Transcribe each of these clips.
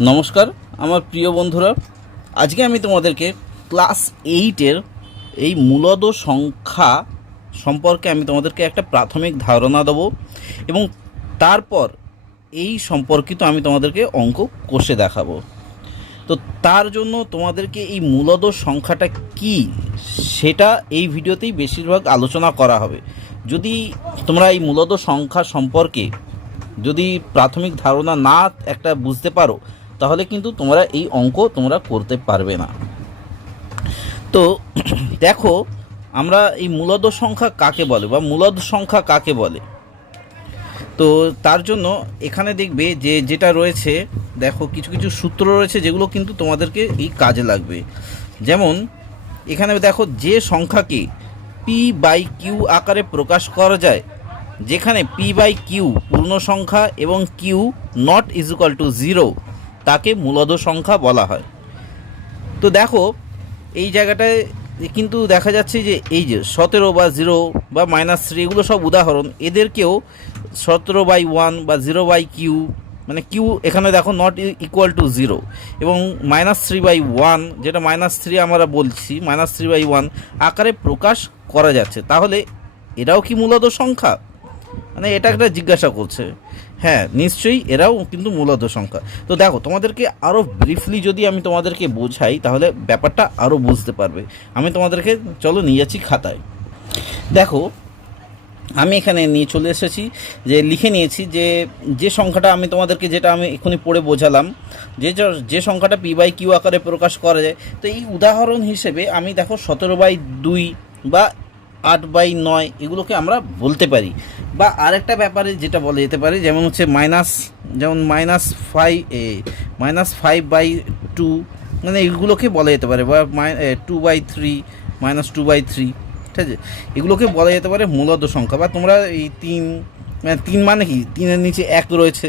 নমস্কার আমার প্রিয় বন্ধুরা, আজকে আমি তোমাদেরকে ক্লাস 8-এর এই মূলদ সংখ্যা সম্পর্কে আমি তোমাদেরকে একটা প্রাথমিক ধারণা দেবো এবং তারপর এই সম্পর্কিত আমি তোমাদেরকে অঙ্ক কষে দেখাবো। তো তার জন্য তোমাদেরকে এই মূলদ সংখ্যাটা কি সেটা এই ভিডিওতেই বেশিরভাগ আলোচনা করা হবে। যদি তোমরা এই মূলদ সংখ্যা সম্পর্কে যদি প্রাথমিক ধারণা না একটা বুঝতে পারো তাহলে কিন্তু তোমরা এই অঙ্ক তোমরা করতে পারবে না। তো দেখো, আমরা এই মূলদ সংখ্যা কাকে বলে বা মূলদ সংখ্যা কাকে বলে, তো তার জন্য এখানে দেখবে যে যেটা রয়েছে, দেখো কিছু কিছু সূত্র রয়েছে যেগুলো কিন্তু তোমাদেরকে এই কাজে লাগবে। যেমন এখানে দেখো, যে সংখ্যাকে পি বাই কিউ আকারে প্রকাশ করা যায়, যেখানে পি বাই কিউ পূর্ণ সংখ্যা এবং Q not is equal to 0 তাকে মূলদ সংখ্যা বলা হয়। তো দেখো এই জায়গাটায় কিন্তু দেখা যাচ্ছে যে এই যে 17 বা 0 বা -3 এগুলো সব উদাহরণ, এদেরকেও 17/1 বা 0/কিউ, মানে কিউ এখানে দেখো নট ইকুয়াল টু 0 এবং -3/1 যেটা -3 আমরা বলছি -3/1 আকারে প্রকাশ করা যাচ্ছে, তাহলে এটাও কি মূলদ সংখ্যা? মানে এটা একটা জিজ্ঞাসা করছে। হ্যাঁ, নিশ্চয়ই এরাও কিন্তু মূলদ সংখ্যা। তো দেখো, তোমাদেরকে আরও ব্রিফলি যদি আমি তোমাদেরকে বোঝাই তাহলে ব্যাপারটা আরও বুঝতে পারবে। আমি তোমাদেরকে চলো নিয়ে যাচ্ছি খাতায়। দেখো আমি এখানে নিয়ে চলে এসেছি, যে লিখে নিয়েছি যে যে সংখ্যাটা আমি তোমাদেরকে যেটা আমি এক্ষুনি পড়ে বোঝালাম, যে সংখ্যাটা পি বাই কিউ আকারে প্রকাশ করা যায়। তো এই উদাহরণ হিসেবে আমি দেখো 17/2 বা 8/9 এগুলোকে আমরা বলতে পারি। বা আরেকটা ব্যাপারে যেটা বলা যেতে পারে, যেমন হচ্ছে যেমন -5/2, মানে এগুলোকে বলা যেতে পারে, বা 2/3 -2/3, ঠিক আছে, এগুলোকে বলা যেতে পারে মূলদ সংখ্যা। বা তোমরা এই 3 মানে কি 3-এর নিচে 1 রয়েছে,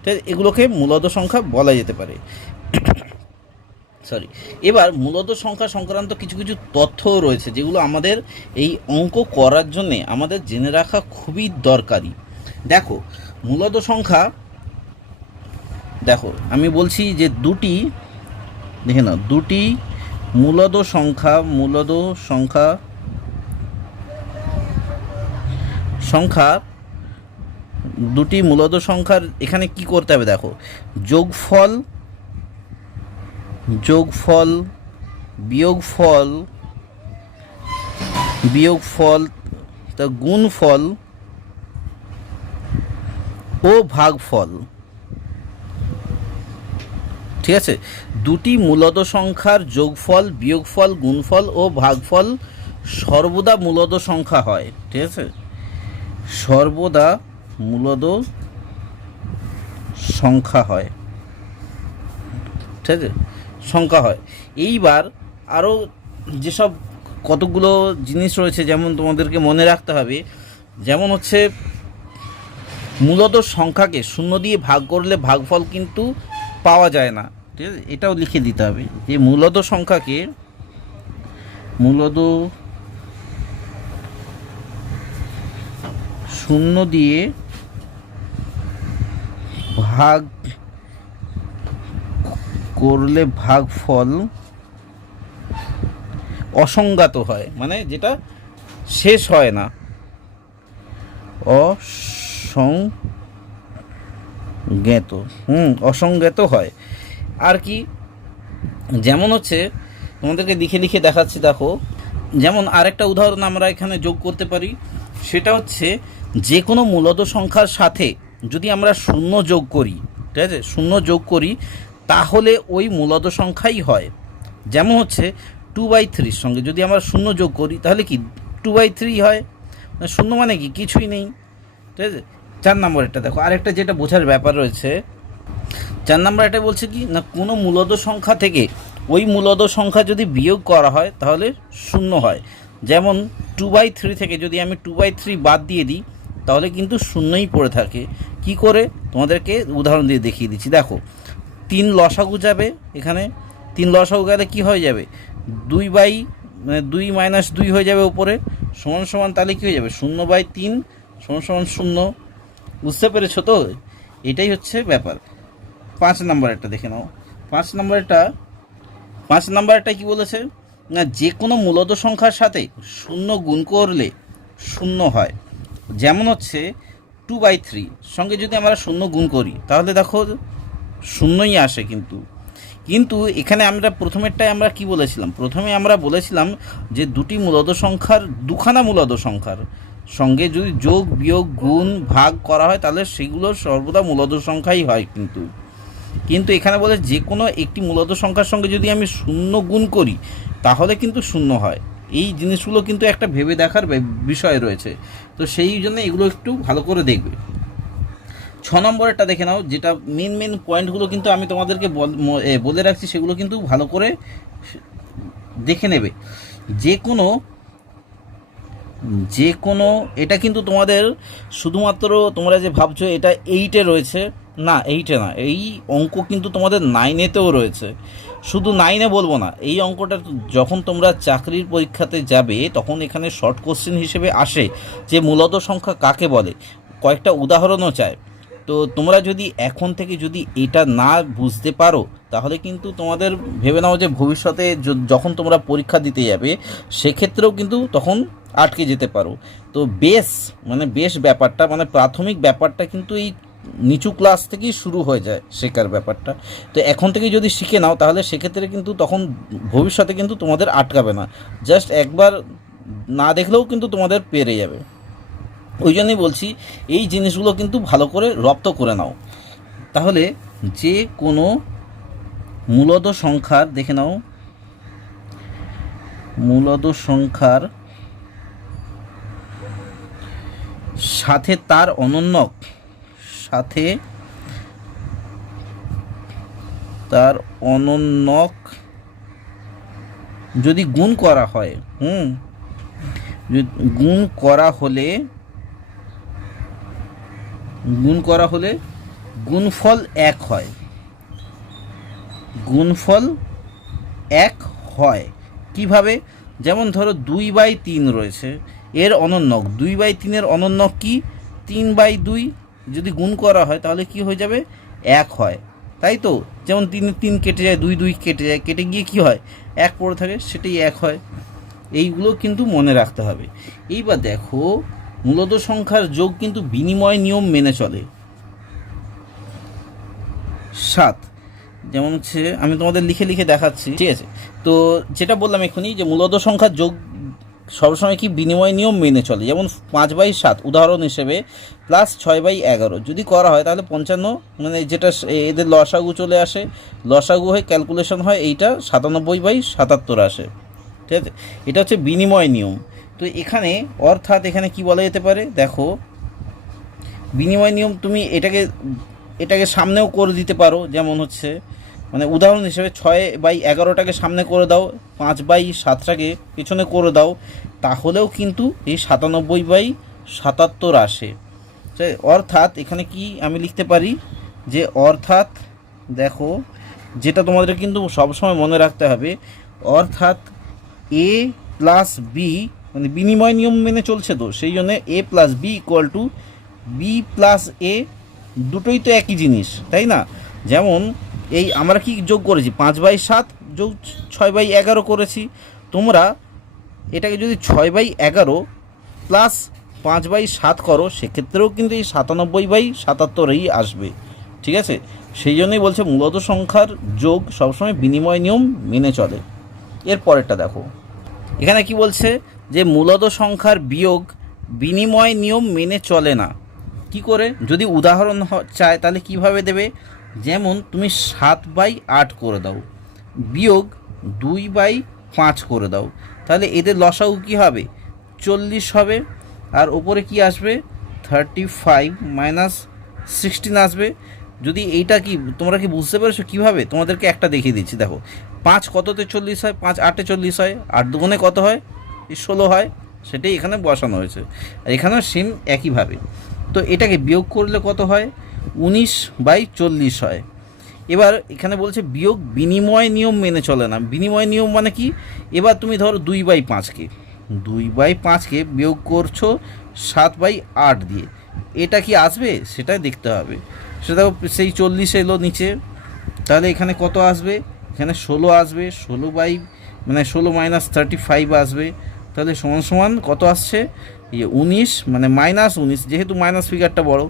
ঠিক আছে, এগুলোকে মূলদ সংখ্যা বলা যেতে পারে। সরি, এবার মূলদ সংখ্যা সংক্রান্ত কিছু কিছু তথ্যও রয়েছে যেগুলো আমাদের এই অঙ্ক করার জন্যে আমাদের জেনে রাখা খুবই দরকারি। দেখো মূলদ সংখ্যা, দেখো আমি বলছি যে দেখে নাও, দুটি মূলদ সংখ্যার এখানে কি করতে হবে, দেখো যোগফল, বিয়োগফল, তা গুণফল ও ভাগফল, ঠিক আছে। দুটি মূলদ সংখ্যার যোগফল, বিয়োগফল, গুণফল ও ভাগফল সর্বদা মূলদ সংখ্যা হয়, ঠিক আছে, সর্বদা মূলদ সংখ্যা হয়, ঠিক আছে, সংখ্যা হয়। এইবার আরও যেসব কতগুলো জিনিস রয়েছে যেমন তোমাদেরকে মনে রাখতে হবে, যেমন হচ্ছে মূলদ সংখ্যাকে 0 দিয়ে ভাগ করলে ভাগফল কিন্তু পাওয়া যায় না, ঠিক আছে, এটাও লিখে দিতে হবে যে মূলদ সংখ্যাকে 0 দিয়ে ভাগ করলে ভাগফল অসংজ্ঞাত হয়, মানে যেটা শেষ হয় না, অসংজ্ঞাত হয়। আর কি, যেমন হচ্ছে তোমাদেরকে লিখে লিখে দেখাচ্ছি, দেখো যেমন আরেকটা উদাহরণ আমরা এখানে যোগ করতে পারি, সেটা হচ্ছে যে কোনো মূলদ সংখ্যার সাথে যদি আমরা 0 যোগ করি, ঠিক আছে, 0 যোগ করি তাহলে ওই মূলদ সংখ্যাই হয়। যেমন হচ্ছে 2/3 সঙ্গে যদি আমরা 0 যোগ করি তাহলে কি 2/3 হয়, 0 মানে কি কিছুই নেই, ঠিক আছে। 4 নম্বর এটা দেখো, আরেকটা যেটা বোঝার ব্যাপার রয়েছে, 4 নম্বর এটা বলছে কি না, কোনো মূলদ সংখ্যা থেকে ওই মূলদ সংখ্যা যদি বিয়োগ করা হয় তাহলে 0 হয়। যেমন 2/3 থেকে যদি আমি 2/3 বাদ দিয়ে দিই তাহলে কিন্তু 0ই পড়ে থাকে। কি করে তোমাদেরকে উদাহরণ দিয়ে দেখিয়ে দিচ্ছি। দেখো 3 লসাগু যাবে, এখানে 3 লসাগু গেলে কী হয়ে যাবে, 2 - 2 হয়ে যাবে উপরে, সমান সমান, তাহলে কী হয়ে যাবে 0/3 সমান সমান 0। বুঝতে পেরেছো তো? এটাই হচ্ছে ব্যাপার। 5 নম্বরেরটা দেখে নাও। 5 নম্বরটা কি বলেছে না, যে কোনো মূলদ সংখ্যার সাথে শূন্য গুণ করলে শূন্য হয়। যেমন হচ্ছে 2/3 সঙ্গে যদি আমরা শূন্য গুণ করি তাহলে দেখো শূন্যই আসে। কিন্তু এখানে আমরা প্রথমেরটায় আমরা কি বলেছিলাম, প্রথমে আমরা বলেছিলাম যে দুখানা মূলদ সংখ্যার সঙ্গে যদি যোগ বিয়োগ গুণ ভাগ করা হয় তাহলে সেগুলো সর্বদা মূলদ সংখ্যাই হয়। কিন্তু এখানে বলে যে কোনো একটি মূলদ সংখ্যার সঙ্গে যদি আমি শূন্য গুণ করি তাহলে কিন্তু শূন্য হয়। এই জিনিসগুলো কিন্তু একটা ভেবে দেখার বিষয় রয়েছে, তো সেই জন্য এগুলো একটু ভালো করে দেখবে। 6 নম্বরেরটা দেখে নাও, যেটা মেন পয়েন্টগুলো কিন্তু আমি তোমাদেরকে বলে রাখছি, সেগুলো কিন্তু ভালো করে দেখে নেবে। যে কোনো এটা কিন্তু তোমাদের শুধুমাত্র তোমরা যে ভাবছো এটা 8-এ রয়েছে, না 8-এ না, এই অঙ্ক কিন্তু তোমাদের 9-এতেও রয়েছে। শুধু 9-এ বলবো না, এই অঙ্কটা যখন তোমরা চাকরির পরীক্ষাতে যাবে তখন এখানে শর্ট কোশ্চেন হিসেবে আসে যে মূলদ সংখ্যা কাকে বলে, কয়েকটা উদাহরণও চায়। তো তোমরা যদি এখন থেকে যদি এটা না বুঝতে পারো তাহলে কিন্তু তোমাদের ভেবে নাও যে ভবিষ্যতে যখন তোমরা পরীক্ষা দিতে যাবে সেক্ষেত্রেও কিন্তু তখন আটকে যেতে পারো। তো বেশ ব্যাপারটা মানে প্রাথমিক ব্যাপারটা কিন্তু এই নিচু ক্লাস থেকেই শুরু হয়ে যায় শেখার ব্যাপারটা। তো এখন থেকে যদি শিখে নাও তাহলে সেক্ষেত্রে কিন্তু তখন ভবিষ্যতে কিন্তু তোমাদের আটকাবে না, জাস্ট একবার না দেখলেও কিন্তু তোমাদের পেরে যাবে। ওই জন্যই বলছি এই জিনিসগুলো কিন্তু ভালো করে রপ্ত করে নাও। তাহলে যে কোনো মূলদ সংখ্যার দেখে নাও, মূলদ সংখ্যার সাথে তার অনন্যক যদি গুণ করা হয়, গুণ করা হলে গুণফল 1 হয়। কিভাবে? যেমন ধরো 2/3 রয়েছে, এর অনন্যক 2/3-এর অনন্যক কি 3/2, যদি গুণ করা হয় তাহলে কি হয়ে যাবে 1 হয়, তাই তো? যেমন 3 কেটে যায়, 2 কেটে যায়, কেটে গিয়ে কি হয় 1 পড়ে থাকে, সেটাই 1 হয়। এইগুলো কিন্তু মনে রাখতে হবে। এইবার দেখো মূলদ সংখ্যার যোগ কিন্তু বিনিময় নিয়ম মেনে চলে। 7 যেমন হচ্ছে আমি তোমাদের লিখে দেখাচ্ছি, ঠিক আছে? তো যেটা বললাম এক্ষুনি যে মূলদ সংখ্যার যোগ সবসময় কি বিনিময় নিয়ম মেনে চলে। যেমন 5/7 উদাহরণ হিসেবে প্লাস 6/11 যদি করা হয় তাহলে 55, মানে যেটা এদের লসাগু চলে আসে, লসাগু হয়ে ক্যালকুলেশন হয়, এইটা 97/77 আসে, ঠিক আছে? এটা হচ্ছে বিনিময় নিয়ম। তো এখানে অর্থাৎ এখানে কি বলা যেতে পারে, দেখো বিনিময় নিয়ম তুমি এটাকে সামনেও করে দিতে পারো। যেমন হচ্ছে মানে উদাহরণ হিসেবে 6/11টাকে সামনে করে দাও, 5/7টাকে পিছনে করে দাও, তাহলেও কিন্তু এই 97/77 আসে। অর্থাৎ এখানে কি আমি লিখতে পারি যে অর্থাৎ দেখো যেটা তোমাদের কিন্তু সবসময় মনে রাখতে হবে, অর্থাৎ a প্লাস বি মানে বিনিময় নিয়ম মেনে চলছে, তো সেই জন্য a plus B equal to B plus A, দুটোই তো একই জিনিস, তাই না? যেমন এই আমরা কি যোগ করেছি 5/7 যোগ 6/11 করেছি, তোমরা এটাকে যদি 6/11 প্লাস 5/7 করো সেক্ষেত্রেও কিন্তু এই 97/77ই আসবে, ঠিক আছে? সেই জন্যই বলছে মূলদ সংখ্যার যোগ সবসময় বিনিময় নিয়ম মেনে চলে। এর পরেরটা দেখো, এখানে কি বলছে যে মূলদ সংখ্যার বিয়োগ বিনিময় নিয়ম মেনে চলে না। কি করে? যদি উদাহরণ চায় তাহলে কিভাবে দেবে? যেমন তুমি 7/8 করে দাও, বিয়োগ 2/5 করে দাও, তাহলে এদের লসাগু কী হবে 40 হবে, আর ওপরে কি আসবে 35 - 16 আসবে। যদি এইটা কি তোমরা কি বুঝতে পেরেছো কীভাবে? তোমাদেরকে একটা দেখিয়ে দিচ্ছি, দেখো 5 কততে 40 হয়, 5 8-এ 40 হয়, 8 দুগুণে কত হয় 16 হয়, সেটাই এখানে বসানো হয়েছে। আর এখানেও সেম একইভাবে। তো এটাকে বিয়োগ করলে কত হয় 19/40 হয়। এবার এখানে বলছে বিয়োগ বিনিময় নিয়ম মেনে চলে না। বিনিময় নিয়ম মানে কি? এবার তুমি ধরো 2/5কে বিয়োগ করছো 7/8 দিয়ে, এটা কি আসবে সেটাই দেখতে হবে। সেটা সেই 40 এলো নিচে, তাহলে এখানে কত আসবে, এখানে 16 আসবে, 16 মাইনাস 35 আসবে, তাহলে সমান সমান কত আসছে, এই 19 মানে -19, যেহেতু মাইনাস ফিগারটা বড়,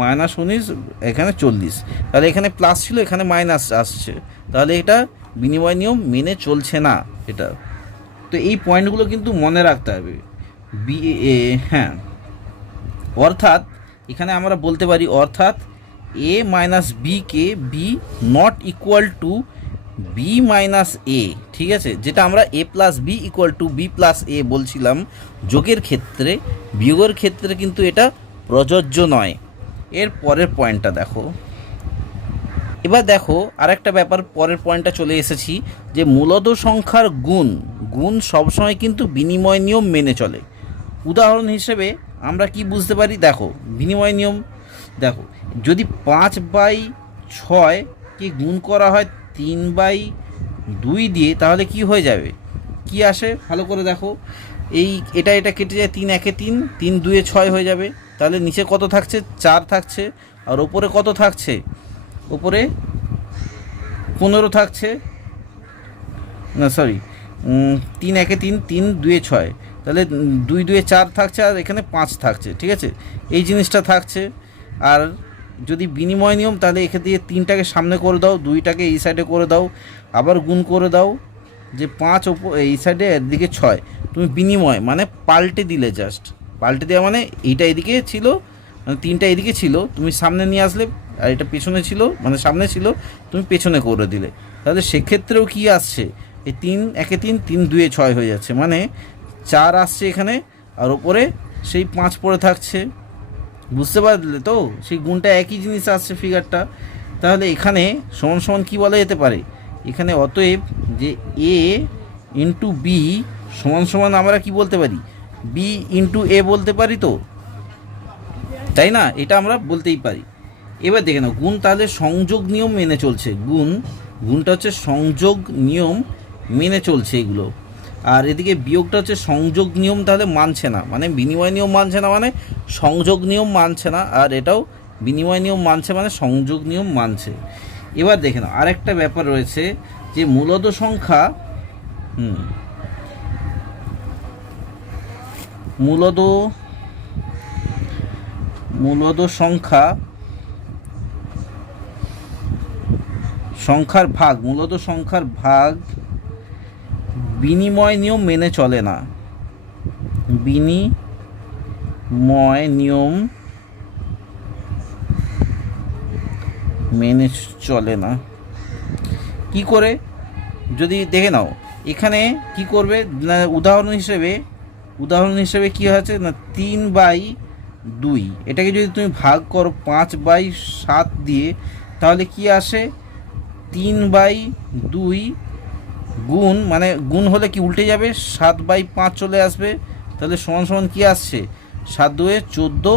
-19 এখানে 40, তাহলে এখানে প্লাস ছিল এখানে মাইনাস আসছে, তাহলে এটা বিনিময় নিয়ম মেনে চলছে না এটা। তো এই পয়েন্টগুলো কিন্তু মনে রাখতে হবে। হ্যাঁ, অর্থাৎ এখানে আমরা বলতে পারি অর্থাৎ a মাইনাস বিকে B not equal to B minus A, ঠিক আছে, যেটা আমরা a plus B equal to B plus A বলছিলাম যোগের ক্ষেত্রে, বিয়োগের ক্ষেত্রে কিন্তু এটা প্রযোজ্য নয়। এর পরের পয়েন্টটা দেখো, এবার দেখো আরেকটা ব্যাপার, পরের পয়েন্টটা চলে এসেছি যে মূলদ সংখ্যার গুণ সবসময় কিন্তু বিনিময় নিয়ম মেনে চলে। উদাহরণ হিসেবে আমরা কি বুঝতে পারি, দেখো বিনিময় নিয়ম, দেখো যদি 5/6 কে গুণ করা হয় 3/2 দিয়ে, তাহলে কি হয়ে যাবে, কি আসে ভালো করে দেখো, এটা কেটে যায়, 3 একে 3, 3 2 6 হয়ে যাবে, তাহলে নিচে কত থাকছে, 4 থাকছে, আর ওপরে কত থাকছে, ওপরে 15 থাকছে, না সরি 3 একে 3, 3 2 6, তাহলে 2 2 4 থাকছে, আর এখানে 5 থাকছে, ঠিক আছে, এই জিনিসটা থাকছে। আর যদি বিনিময় নিয়ম, তাহলে এখান দিয়ে 3টাকে সামনে করে দাও, 2টাকে এই সাইডে করে দাও, আবার গুণ করে দাও, যে 5 এই সাইডে এদিকে 6, তুমি বিনিময় মানে পাল্টে দিলে, জাস্ট পাল্টে দেওয়া মানে এইটা এদিকে ছিল, মানে 3টা এদিকে ছিল, তুমি সামনে নিয়ে আসলে, আর এটা পেছনে ছিল মানে সামনে ছিল, তুমি পেছনে করে দিলে, তাহলে সেক্ষেত্রেও কি আসছে, এই 3 একে 3, 3 2 6 হয়ে যাচ্ছে, মানে 4 আসছে এখানে, আর ওপরে সেই 5 পড়ে থাকছে, বুঝতে পারলে তো, সেই গুণটা একই জিনিস আসছে ফিগারটা। তাহলে এখানে সমান সমান কী বলা যেতে পারে, এখানে অতএব যে এ ইন্টু বি সমান সমান আমরা কি বলতে পারি, বি ইন্টু এ বলতে পারি তো, তাই না, এটা আমরা বলতেই পারি। এবার দেখে নাও গুণ তাহলে সংযোগ নিয়ম মেনে চলছে, গুণটা হচ্ছে সংযোগ নিয়ম মেনে চলছে এগুলো, আর এদিকে বিয়োগটা হচ্ছে সংযোগ নিয়ম তাহলে মানছে না, মানে বিনিময় নিয়ম মানছে না মানে সংযোগ নিয়ম মানছে না, আর এটাও বিনিময় নিয়ম মানছে মানে সংযোগ নিয়ম মানছে। এবার দেখে নাও আরেকটা ব্যাপার রয়েছে যে মূলদ সংখ্যা, মূলদ সংখ্যার ভাগ বিনিময় নিয়ম মেনে চলে না, বিনিময় নিয়ম মেনে চলে না। কি করে, যদি দেখে নাও এখানে কি করবে না, উদাহরণ হিসেবে কি হচ্ছে না, 3/2, এটাকে যদি তুমি ভাগ করো 5/7 দিয়ে, তাহলে কি আসে, 3/2 গুণ, মানে গুণ হলে কি উল্টে যাবে, 7/5 চলে আসবে, তাহলে সমান সমান কী আসছে, 7 2 14,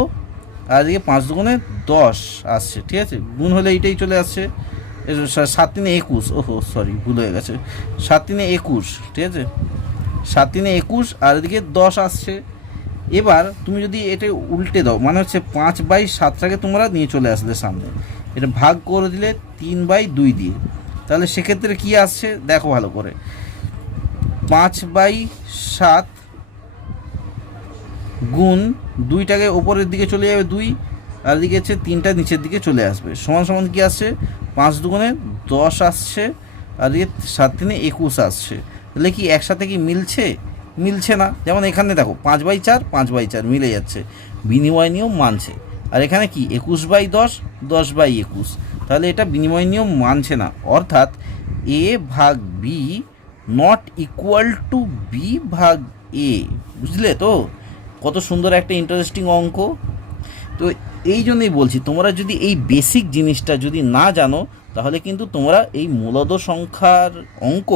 আর এদিকে 5 2 10 আসছে, ঠিক আছে, গুণ হলে এইটাই চলে আসছে, 7 3 21, ওহো সরি ভুল হয়ে গেছে, 7 3 21, ঠিক আছে, 7 3 21, আর এদিকে 10 আসছে। এবার তুমি যদি এটা উল্টে দাও, মানে হচ্ছে 5/7টাকে তোমরা নিয়ে চলে আসলে সামনে, এটা ভাগ করে দিলে 3/2 দিয়ে, তাহলে সেক্ষেত্রে কি আসছে দেখো ভালো করে, 5/7 গুণ 2টাকে ওপরের দিকে চলে যাবে 2, আর দিকে হচ্ছে 3টা নিচের দিকে চলে আসবে, সমান সমান কি আসছে, 5 2 10 আসছে, আর দিকে 7 3 21 আসছে, তাহলে কি একসাথে কি মিলছে না, যেমন এখানে দেখো 5/4 মিলে যাচ্ছে, বিনিময় নিয়ম মানছে, আর এখানে কি 21/10 10/21, তাহলে এটা বিনিময় নিয়ম মানছে না, অর্থাৎ এ ভাগ B not equal to B ভাগ এ, বুঝলে তো, কত সুন্দর একটা ইন্টারেস্টিং অঙ্ক। তো এই জন্যই বলছি, তোমরা যদি এই বেসিক জিনিসটা যদি না জানো, তাহলে কিন্তু তোমরা এই মূলদ সংখ্যার অঙ্ক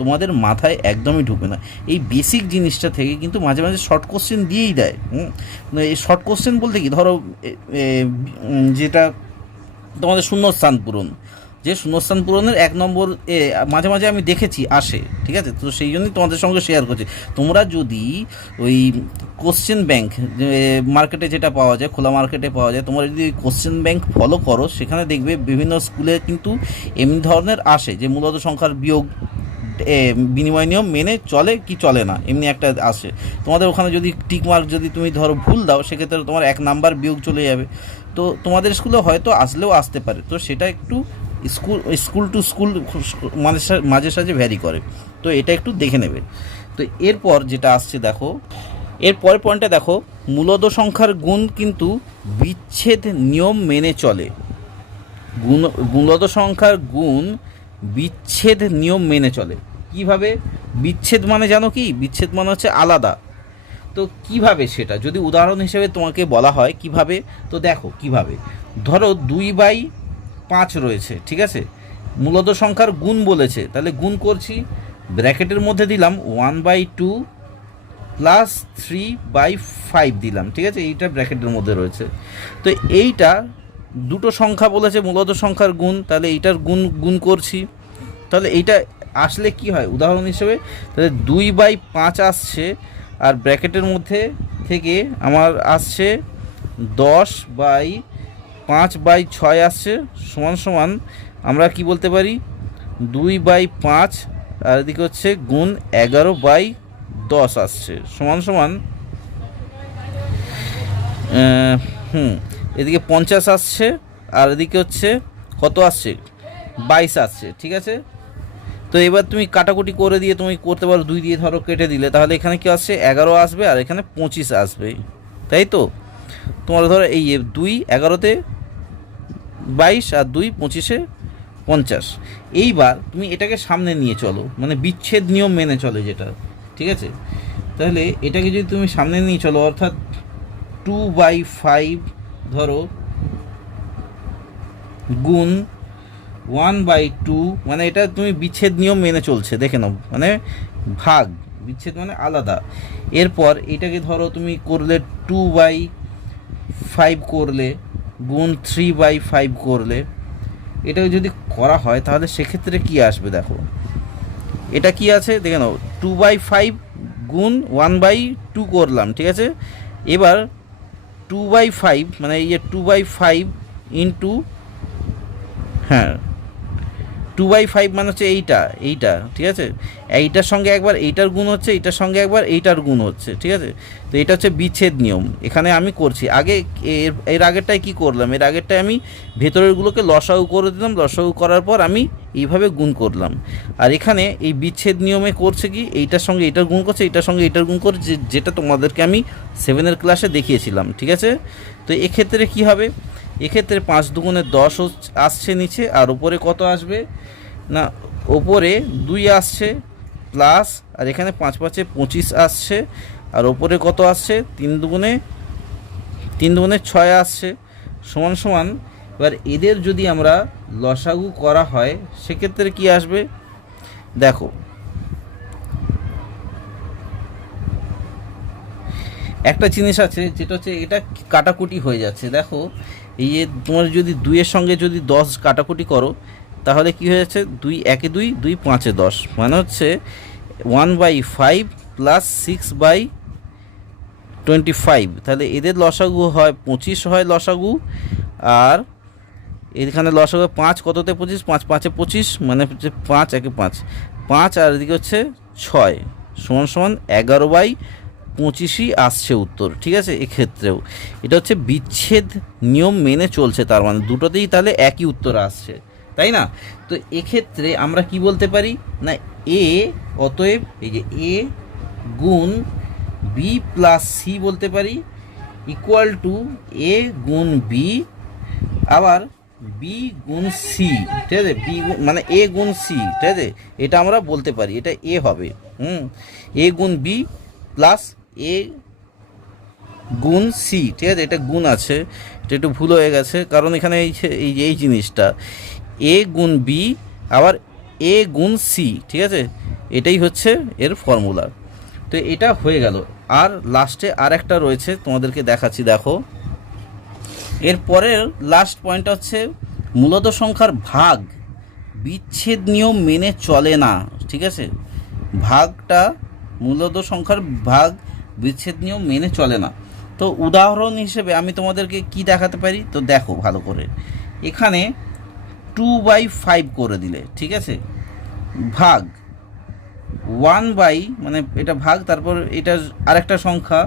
তোমাদের মাথায় একদমই ঢুকবে না। এই বেসিক জিনিসটা থেকে কিন্তু মাঝে মাঝে শর্ট কোশ্চেন দিয়েই দেয়। এই শর্ট কোশ্চেন বলতে কি, ধরো যেটা তোমাদের শূন্যস্থান পূরণ, যে শূন্যস্থান পূরণের 1 নম্বর মাঝে মাঝে আমি দেখেছি আসে, ঠিক আছে। তো সেই জন্যই তোমাদের সঙ্গে শেয়ার করছি। তোমরা যদি ওই কোশ্চেন ব্যাংক মার্কেটে যেটা পাওয়া যায়, খোলা মার্কেটে পাওয়া যায়, তোমরা যদি কোশ্চেন ব্যাংক ফলো করো, সেখানে দেখবে বিভিন্ন স্কুলে কিন্তু এমনি ধরনের আসে যে মূলত সংখ্যার বিয়োগ বিনিময় নিয়ম মেনে চলে কি চলে না, এমনি একটা আসে। তোমাদের ওখানে যদি টিক মার্ক যদি তুমি ধরো ভুল দাও, সেক্ষেত্রে তোমার 1 নাম্বার বিয়োগ চলে যাবে। তো তোমাদের স্কুলে হয়তো আসলেও আসতে পারে, তো সেটা একটু স্কুল টু স্কুল মাঝে সাঝে ভ্যারি করে, তো এটা একটু দেখে নেবে। তো এরপর যেটা আসছে দেখো, এর পরের পয়েন্টটা দেখো, মূলদ সংখ্যার গুণ কিন্তু বিচ্ছেদ নিয়ম মেনে চলে। মূলদ সংখ্যার গুণ বিচ্ছেদ নিয়ম মেনে চলে। কিভাবে? বিচ্ছেদ মানে জানো কি? বিচ্ছেদ মানে হচ্ছে আলাদা। তো কিভাবে সেটা যদি উদাহরণ হিসেবে তোমাকে বলা হয় কিভাবে, তো দেখো কিভাবে। ধরো 2/5 রয়েছে, ঠিক আছে, মূলদ সংখ্যার গুণ বলেছে, তাহলে গুণ করছি, ব্র্যাকেটের মধ্যে দিলাম 1/2 প্লাস 3/5 দিলাম, ঠিক আছে, এইটা ব্র্যাকেটের মধ্যে রয়েছে। তো এইটা দুটো সংখ্যা বলেছে মূলদ সংখ্যার গুণ, তাহলে এইটার গুণ করছি। তাহলে এইটা আসলে কি হয় উদাহরণ হিসেবে, তাহলে 2/5 আসছে, আর ব্র্যাকেটের মধ্যে থেকে আমার আসছে 10/5/6 আসছে, সমান সমান আমরা কি বলতে পারি, 2/5 আর এদিকে হচ্ছে গুণ 11/10 আসছে, সমান সমান এদিকে 50 আসছে, আর এদিকে হচ্ছে কত আসছে, 22 আসছে, ঠিক আছে। তো এবার তুমি কাটাকুটি করে দিয়ে তুমি করতে পারো, 2 দিয়ে ধরো কেটে দিলে, তাহলে এখানে কি আসছে 11 আসবে, আর এখানে 25 আসবে, তাই তো। তোমার ধরো এই 2 11-তে 22 আর 2 25-এ 50। এইবার তুমি এটাকে সামনে নিয়ে চলো, মানে বিচ্ছেদ নিয়ম মেনে চলে যেটা, ঠিক আছে। তাহলে এটাকে যদি তুমি সামনে নিয়ে চলো, অর্থাৎ 2/5 ধরো গুণ 1/2, মানে এটা তুমি বিচ্ছেদ নিয়ম মেনে চলছে, দেখে নাও, মানে ভাগ, বিচ্ছেদ মানে আলাদা। এরপর এটাকে ধরো তুমি করলে 2/5 করলে, গুণ 3/5 করলে, এটাকে যদি করা হয় তাহলে সেক্ষেত্রে কি আসবে দেখো, এটা কি আছে দেখে নাও, 2/5 গুণ 1/2 করলাম, ঠিক আছে। এবার 2/5 মানে এই যে 2/5 ইন্টু, হ্যাঁ 2/5 মানে হচ্ছে এইটা, ঠিক আছে, এইটার সঙ্গে একবার এইটার গুণ হচ্ছে, এইটার সঙ্গে একবার এইটার গুণ হচ্ছে, ঠিক আছে। তো এটা হচ্ছে বিচ্ছেদ নিয়ম, এখানে আমি করছি। আগে এর আগেরটায় কি করলাম, এর আগেরটায় আমি ভেতরেরগুলোকে লসাগু করে দিলাম, লসাগু করার পর আমি এইভাবে গুণ করলাম। আর এখানে এই বিচ্ছেদ নিয়মে করছে কি, এইটার সঙ্গে এইটার গুণ করছে, এইটার সঙ্গে এইটার গুণ করছে, যেটা তোমাদেরকে আমি 7-এর ক্লাসে দেখিয়েছিলাম, ঠিক আছে। তো এক্ষেত্রে কি হবে, এক্ষেত্রে 5 দুগুণে 10 আসছে নিচে, আর ওপরে কত আসবে না, ওপরে 2 আসছে প্লাস, আর এখানে 5×5 25 আসছে, আর ওপরে কত আসছে 3 দুগুণে 6 আসছে, সমান সমান। এবার এদের যদি আমরা লসাগু করা হয় সেক্ষেত্রে কি আসবে দেখো, একটা জিনিস আছে যেটা হচ্ছে এটা কাটাকুটি হয়ে যাচ্ছে, দেখো এই যে তোমার যদি 2-এর সঙ্গে যদি 10 কাটাকুটি করো, তাহলে কি হয়ে যাচ্ছে, 2 1-এ 2, 2 5-এ 10, মানে হচ্ছে 1/5 প্লাস 6/25। তাহলে এদের লসাগু হয় 25 হয় লসাগু, আর এখানে লসাগু 5 কততে 25, 5×5 25, মানে হচ্ছে 5 1-এ 5, 5 আর এদিকে হচ্ছে 6, সমান সমান 11/25 আসছে উত্তর, ঠিক আছে। এক্ষেত্রেও এটা হচ্ছে বিচ্ছেদ নিয়ম মেনে চলছে, তার মানে দুটোতেই তাহলে একই উত্তর আসছে, তাই না। তো এক্ষেত্রে আমরা কি বলতে পারি না, এ অতএব এই যে এ গুণ বি প্লাস সি বলতে পারি, ইকুয়াল টু এ গুণ বি আবার বি গুণ সি, ঠিক আছে, বি মানে এ গুণ সি, ঠিক আছে, এটা আমরা বলতে পারি, এটা এ হবে, এ গুণ বি প্লাস এ গুণ সি, ঠিক আছে, এটা গুণ আছে, এটা একটু ভুল হয়ে গেছে, কারণ এখানে এই জিনিসটা এ গুণ বি আবার এ গুণ সি, ঠিক আছে, এটাই হচ্ছে এর ফর্মুলা। তো এটা হয়ে গেল, আর লাস্টে আর একটা রয়েছে তোমাদেরকে দেখাচ্ছি, দেখো এর পরের লাস্ট পয়েন্টটা হচ্ছে মূলদ সংখ্যার ভাগ বিচ্ছেদ নিয়ম মেনে চলে না, ঠিক আছে। ভাগটা মূলদ সংখ্যার ভাগ বিচ্ছেদ নিয়ম মেনে চলে না। তো উদাহরণ হিসেবে আমি তোমাদেরকে কি দেখাতে পারি, তো দেখো ভালো করে। এখানে 2/5 করে দিলে, ঠিক আছে, ভাগ 1 মানে এটা ভাগ, তারপর এটা আরেকটা সংখ্যা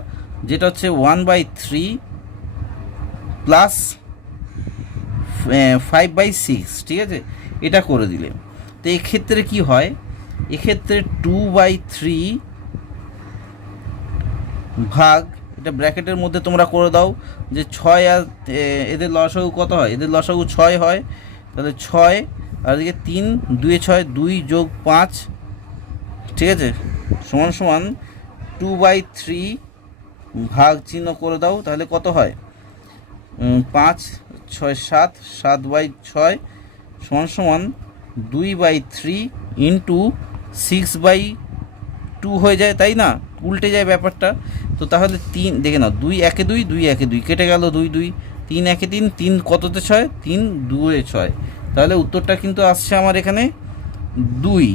যেটা হচ্ছে 1/3 প্লাস 5/6, ঠিক আছে, এটা করে দিলে। তো এক্ষেত্রে কি হয়, এক্ষেত্রে 2/3 ভাগ, এটা ব্র্যাকেটের মধ্যে তোমরা করে দাও যে 6 আর এদের লসাগু কত হয়, এদের লসাগু 6 হয়, তাহলে 6 আর এদিকে 3 2 6 2 যোগ 5, ঠিক আছে, সমান সমান 2/3 ভাগ চিহ্ন করে দাও, তাহলে কত হয় 5 6 7 7/6 সমান সমান 2/3 ইন্টু 6/2 হয়ে যায়, তাই না, উল্টে যায় ব্যাপারটা। তো তাহলে 3 দেখে নাও, 2 1 2 2 1 2 কেটে গেল, 2 2 3 1 3 3 কততে 6 3 2 6, তাহলে উত্তরটা কিন্তু আসছে আমার এখানে 2,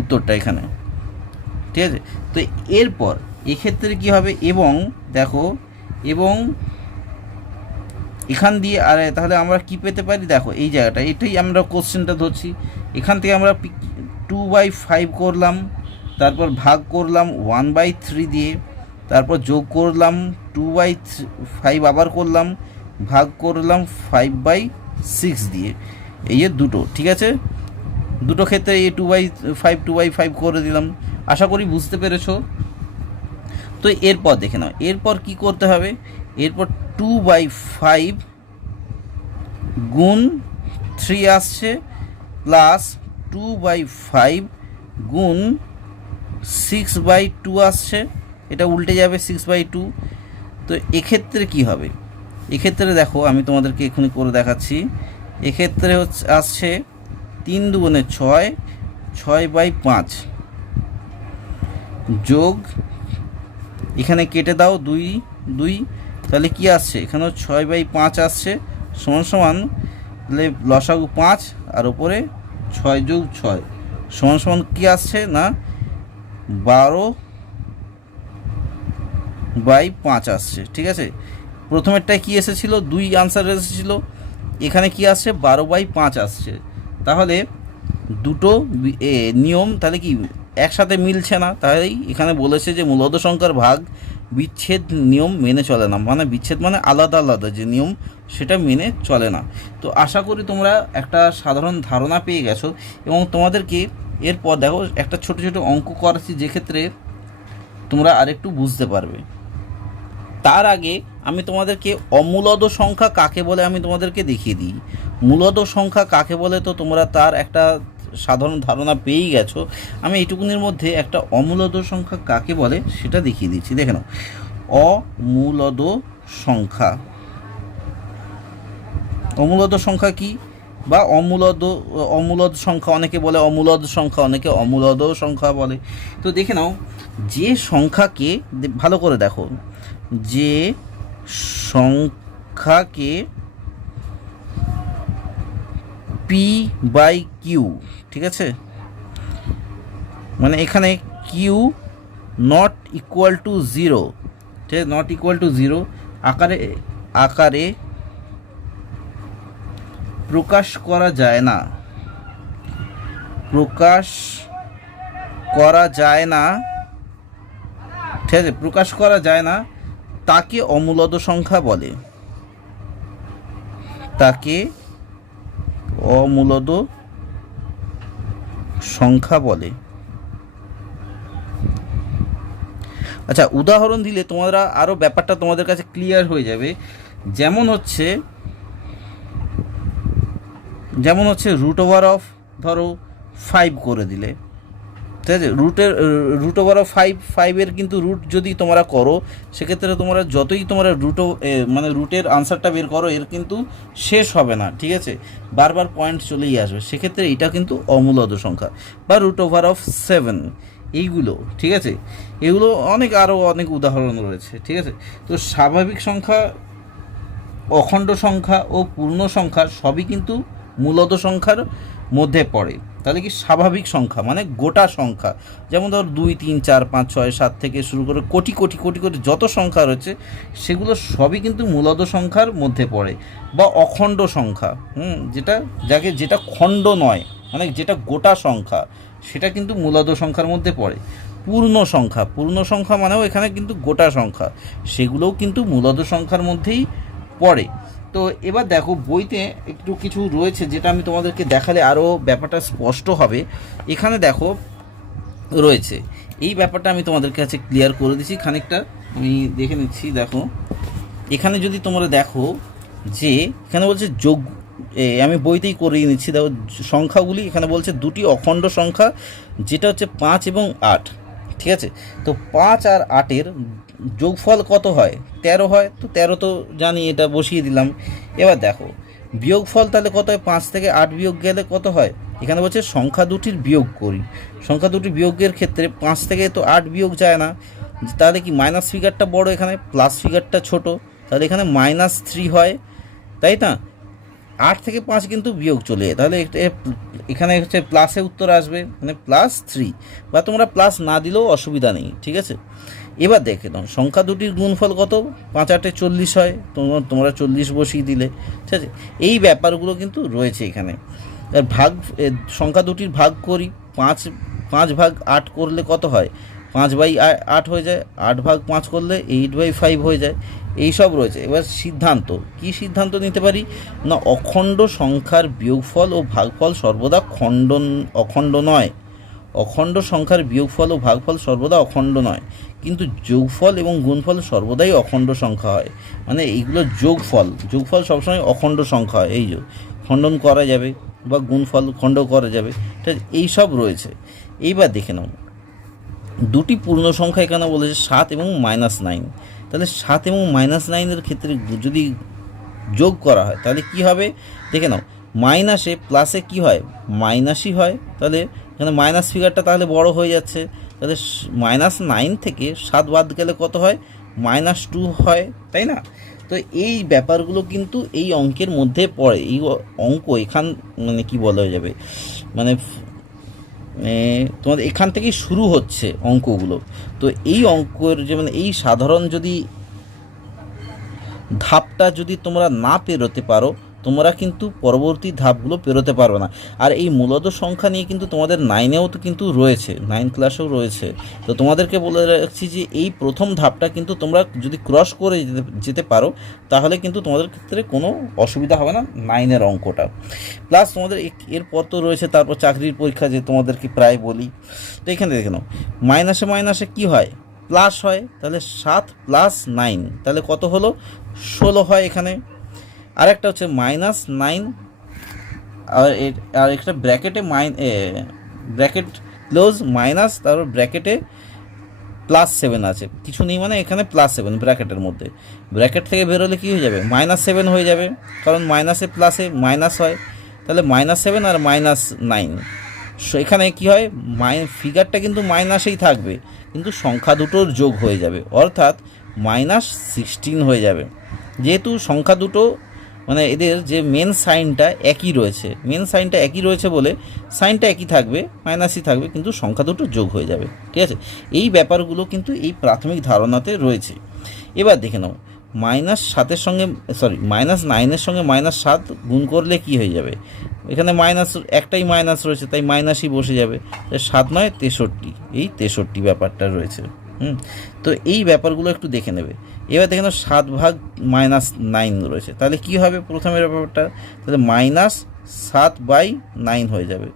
উত্তরটা এখানে, ঠিক আছে। তো এরপর এক্ষেত্রে কি হবে, এবং দেখো, এবং এখান দিয়ে আর তাহলে আমরা কি পেতে পারি, দেখো এই জায়গাটা, এটাই আমরা কোশ্চেনটা ধরছি। এখান থেকে আমরা 2/5 করলাম, তারপর ভাগ করলাম 1/3 দিয়ে, তারপর যোগ করলাম 2/5 আবার করলাম, ভাগ করলাম 5/6 দিয়ে, এই যে দুটো, ঠিক আছে, দুটো ক্ষেত্রে এই 2/5 করে দিলাম। আশা করি বুঝতে পেরেছো। তো এরপর দেখে নাও, এরপর কি করতে হবে, এরপর 2/5 গুণ 3 আসছে, প্লাস 2/5 গুণ 6/2 আসছে, এটা উল্টে যাবে 6/2। তো এক্ষেত্রে কি হবে, এক্ষেত্রে দেখো আমি তোমাদেরকে এক্ষুনি করে দেখাচ্ছি। এক্ষেত্রে হচ্ছে আসছে 3 দুগুণে 6 6/5 যোগ, এখানে কেটে দাও 2 2, তাহলে কি আসছে, এখানেও 6/5 আসছে, সমান সমান, তাহলে লসাগু 5 আর ওপরে 6 যোগ 6 সমান সমান কী আসছে না 12/5 আসছে, ঠিক আছে। প্রথমেরটায় কি এসেছিল, 2 আনসার এসেছিল, এখানে কি আসছে 12/5 আসছে। তাহলে দুটো নিয়ম তাহলে কি একসাথে মিলছে না, তাই এখানে বলেছে যে মূলদ সংখ্যার ভাগ বিচ্ছেদ নিয়ম মেনে চলে না, মানে বিচ্ছেদ মানে আলাদা আলাদা যে নিয়ম সেটা মেনে চলে না। তো আশা করি তোমরা একটা সাধারণ ধারণা পেয়ে গেছো, এবং তোমাদেরকে এরপর দেখো একটা ছোট ছোট অঙ্ক করাচ্ছি, যেক্ষেত্রে তোমরা আরেকটু বুঝতে পারবে। তার আগে আমি তোমাদেরকে অমূলদ সংখ্যা কাকে বলে আমি তোমাদেরকে দেখিয়ে দিই। মূলদ সংখ্যা কাকে বলে তো তোমরা তার একটা সাধারণ ধারণা পেয়েই গেছো। আমি এইটুকুনির মধ্যে একটা অমূলদ সংখ্যা কাকে বলে সেটা দেখিয়ে দিচ্ছি, দেখে নাও। অমূলদ সংখ্যা, অমূলদ সংখ্যা কি, বা অমূলদ সংখ্যা অনেকে বলে, অমূলদ সংখ্যা অনেকে অমূলদ সংখ্যা বলে। তো দেখে নাও, যে সংখ্যাকে ভালো করে দেখো, যে সংখ্যাকে p/q, ঠিক আছে, মানে এখানে q নট ইকুয়াল টু 0, ঠিক আছে, নট ইকুয়াল টু 0 আকারে প্রকাশ করা যায় না, প্রকাশ করা যায় না, ঠিক আছে, প্রকাশ করা যায় না, তাকে অমূলদ সংখ্যা বলে, তাকে অমূলদ সংখ্যা বলে। আচ্ছা, উদাহরণ দিলে তোমরা আরও ব্যাপারটা তোমাদের কাছে ক্লিয়ার হয়ে যাবে। যেমন হচ্ছে √5 ধরো 5 করে দিলে, ঠিক আছে, √5 কিন্তু রুট যদি তোমরা করো, সেক্ষেত্রে তোমরা যতই তোমরা মানে রুটের আনসারটা বের করো, এর কিন্তু শেষ হবে না, ঠিক আছে, বারবার পয়েন্ট চলেই আসবে। সেক্ষেত্রে এটা কিন্তু অমূলদ সংখ্যা। বা √7 এইগুলো, ঠিক আছে, এগুলো আরও অনেক উদাহরণ রয়েছে, ঠিক আছে। তো স্বাভাবিক সংখ্যা, অখণ্ড সংখ্যা ও পূর্ণ সংখ্যা সবই কিন্তু মূলদ সংখ্যার মধ্যে পড়ে। তাহলে কি স্বাভাবিক সংখ্যা মানে গোটা সংখ্যা, যেমন ধর 2 3 4 5 6 7 থেকে শুরু করে কোটি কোটি কোটি কোটি যত সংখ্যা রয়েছে সেগুলো সবই কিন্তু মূলদ সংখ্যার মধ্যে পড়ে, বা অখণ্ড সংখ্যা, যেটা খণ্ড নয়, মানে যেটা গোটা সংখ্যা সেটা কিন্তু মূলদ সংখ্যার মধ্যে পড়ে। পূর্ণ সংখ্যা মানেও এখানে কিন্তু গোটা সংখ্যা, সেগুলোও কিন্তু মূলদ সংখ্যার মধ্যেই পড়ে। তো এবার দেখো বইতে একটু কিছু রয়েছে যেটা আমি তোমাদেরকে দেখালে আরও ব্যাপারটা স্পষ্ট হবে। এখানে দেখো রয়েছে এই ব্যাপারটা আমি তোমাদের কাছে ক্লিয়ার করে দিচ্ছি খানিকটা, আমি দেখে নিচ্ছি। দেখো এখানে যদি তোমরা দেখো যে এখানে বলছে যোগ, আমি বইতেই করিয়ে নিচ্ছি। দেখো সংখ্যাগুলি এখানে বলছে দুটি অখণ্ড সংখ্যা যেটা হচ্ছে 5 এবং 8, ঠিক আছে। তো 5 আর 8-এর যোগফল কত হয়? 13 হয়। তো 13 তো জানি, এটা বসিয়ে দিলাম। এবার দেখো বিয়োগফল তাহলে কত হয়? 5 থেকে 8 বিয়োগ গেলে কত হয়? এখানে বলছে সংখ্যা দুটির বিয়োগ করি। সংখ্যা দুটির বিয়োগের ক্ষেত্রে 5 থেকে তো 8 বিয়োগ যায় না, তাহলে কি মাইনাস ফিগারটা বড়, এখানে প্লাস ফিগারটা ছোট, তাহলে এখানে -3 হয়, তাই না? 8 থেকে 5 কিন্তু বিয়োগ চলে যায়, তাহলে এখানে হচ্ছে প্লাসে উত্তর আসবে, মানে +3, বা তোমরা প্লাস না দিলেও অসুবিধা নেই, ঠিক আছে। এবার দেখে নাও সংখ্যা দুটির গুণফল কত? 5 8 40 হয়, তোমরা 40 বসিয়ে দিলে, ঠিক আছে। এই ব্যাপারগুলো কিন্তু রয়েছে এখানে। সংখ্যা দুটির ভাগ করি, 5 ভাগ 8 করলে কত হয়? 5/8 হয়ে যায়। 8 ভাগ 5 করলে 8/5 হয়ে যায়। এই সব রয়েছে। এবার সিদ্ধান্ত, কি সিদ্ধান্ত নিতে পারি না? অখণ্ড সংখ্যার বিয়োগফল ও ভাগফল সর্বদা অখণ্ড নয়। অখণ্ড সংখ্যার বিয়োগফল ও ভাগফল সর্বদা অখণ্ড নয়, কিন্তু যোগফল এবং গুণফল সর্বদাই অখণ্ড সংখ্যা হয়। মানে এইগুলো যোগফল সবসময় অখণ্ড সংখ্যা হয়, এই যে খণ্ডন করা যাবে, বা গুণফল খণ্ড করা যাবে, ঠিক আছে। এই সব রয়েছে। এইবার দেখে নাও দুটি পূর্ণ সংখ্যা এখানে বলেছে 7 এবং -9। তাহলে 7 এবং -9-এর ক্ষেত্রে যদি যোগ করা হয় তাহলে কি হবে? দেখে নাও, মাইনাসে প্লাসে কি হয়? মাইনাসই হয়। তাহলে এখানে মাইনাস ফিগারটা তাহলে বড় হয়ে যাচ্ছে। তাহলে -9 থেকে 7 বাদ গেলে কত হয়? -2 হয়, তাই না? তো এই ব্যাপারগুলো কিন্তু এই অঙ্কের মধ্যে পড়ে। এই অঙ্ক মানে কি বলা যাবে, মানে তোমাদের এখান থেকেই শুরু হচ্ছে অঙ্কগুলো। তো এই অঙ্কের মানে এই সাধারণ যদি ধাপটা যদি তোমরা না পেরোতে পারো, তোমরা কিন্তু পরবর্তী ধাপগুলো পেরোতে পারবে না। আর এই মূলদ সংখ্যা নিয়ে কিন্তু তোমাদের 9-এও তো কিন্তু রয়েছে, 9 ক্লাসেও রয়েছে। তো তোমাদেরকে বলে রাখছি যে এই প্রথম ধাপটা কিন্তু তোমরা যদি ক্রস করে যেতে পারো তাহলে কিন্তু তোমাদের ক্ষেত্রে কোনো অসুবিধা হবে না 9-এর অঙ্কটা। প্লাস তোমাদের এরপর তো রয়েছে তারপর চাকরির পরীক্ষা, যে তোমাদেরকে প্রায় বলি। তো এখানে দেখে নাও, মাইনাসে কী হয়? প্লাস হয়। তাহলে 7 + 9 তাহলে কত হলো? 16 হয় এখানে। আরেকটা হচ্ছে -9, আর একটা ব্র্যাকেটে ব্র্যাকেট ক্লোজ মাইনাস, তারপর ব্র্যাকেটে +7 আছে, কিছু নেই মানে এখানে +7 ব্র্যাকেটের মধ্যে। ব্র্যাকেট থেকে বেরোলে কী হয়ে যাবে? -7 হয়ে যাবে, কারণ মাইনাসে প্লাসে মাইনাস হয়। তাহলে -7 আর -9, এখানে কি হয়? ফিগারটা কিন্তু মাইনাসেই থাকবে, কিন্তু সংখ্যা দুটোর যোগ হয়ে যাবে, অর্থাৎ -16 হয়ে যাবে। যেহেতু সংখ্যা দুটো মানে এদের যে মেন সাইনটা একই রয়েছে, বলে সাইনটা একই থাকবে, মাইনাসই থাকবে, কিন্তু সংখ্যা দুটো যোগ হয়ে যাবে, ঠিক আছে। এই ব্যাপারগুলো কিন্তু এই প্রাথমিক ধারণাতে রয়েছে। এবার দেখে নাও, -7-এর সঙ্গে -9-এর সঙ্গে -7 গুণ করলে কি হয়ে যাবে? এখানে একটাই মাইনাস রয়েছে, তাই মাইনাসই বসে যাবে। 7 9 63, এই 63 ব্যাপারটা রয়েছে। তো এই ব্যাপারগুলো একটু দেখে নেবে। এবার দেখে নাও 7 ভাগ -9 রয়েছে, তাহলে কি হবে প্রথমের ব্যাপারটা? তাহলে -7/9 হয়ে যাবে।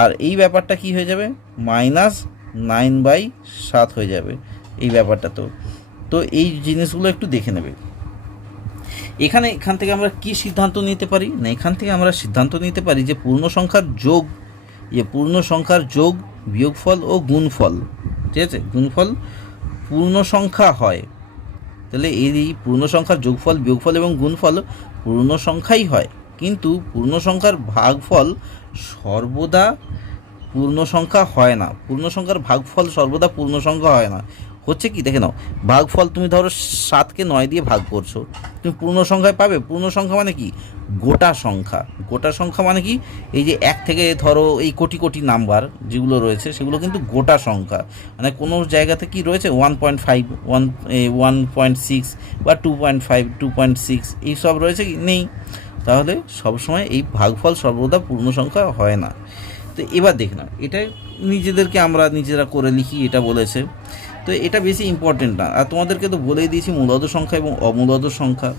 আর এই ব্যাপারটা কি হয়ে যাবে? -9/7 হয়ে যাবে এই ব্যাপারটা। তো এই জিনিসগুলো একটু দেখে নেবে। এখান থেকে আমরা কি সিদ্ধান্ত নিতে পারি না? এখান থেকে আমরা সিদ্ধান্ত নিতে পারি যে পূর্ণ সংখ্যার যোগ, বিয়োগফল ও গুণফল, ঠিক আছে, গুণফল পূর্ণ সংখ্যা হয়। তাহলে এই পূর্ণ সংখ্যার যোগফল, বিয়োগফল এবং গুণফল পূর্ণ সংখ্যাই হয়, কিন্তু পূর্ণ সংখ্যার ভাগফল সর্বদা পূর্ণ সংখ্যা হয় না। পূর্ণ সংখ্যার ভাগফল সর্বদা পূর্ণ সংখ্যা হয় না। হচ্ছে কি দেখে নাও, ভাগফল তুমি ধরো 7কে 9 দিয়ে ভাগ করছো, তুমি পূর্ণ সংখ্যায় পাবে। পূর্ণ সংখ্যা মানে কি? গোটা সংখ্যা। গোটা সংখ্যা মানে কি? এই যে 1 থেকে ধরো এই কোটি কোটি নাম্বার যেগুলো রয়েছে সেগুলো কিন্তু গোটা সংখ্যা। মানে কোনো জায়গাতে কি রয়েছে 1.5, 1.6 বা 2.5, 2.6 এইসব রয়েছে কি? নেই। তাহলে সবসময় এই ভাগফল সর্বদা পূর্ণ সংখ্যা হয় না। তো এবার দেখ না, এটা নিজেদেরকে আমরা নিজেরা করে লিখি, এটা বলেছে। তো এটা বেশি ইম্পর্টেন্ট না। আর তোমাদেরকে তো বলেই দিয়েছি মূলদ সংখ্যা এবং অমূলদ সংখ্যা।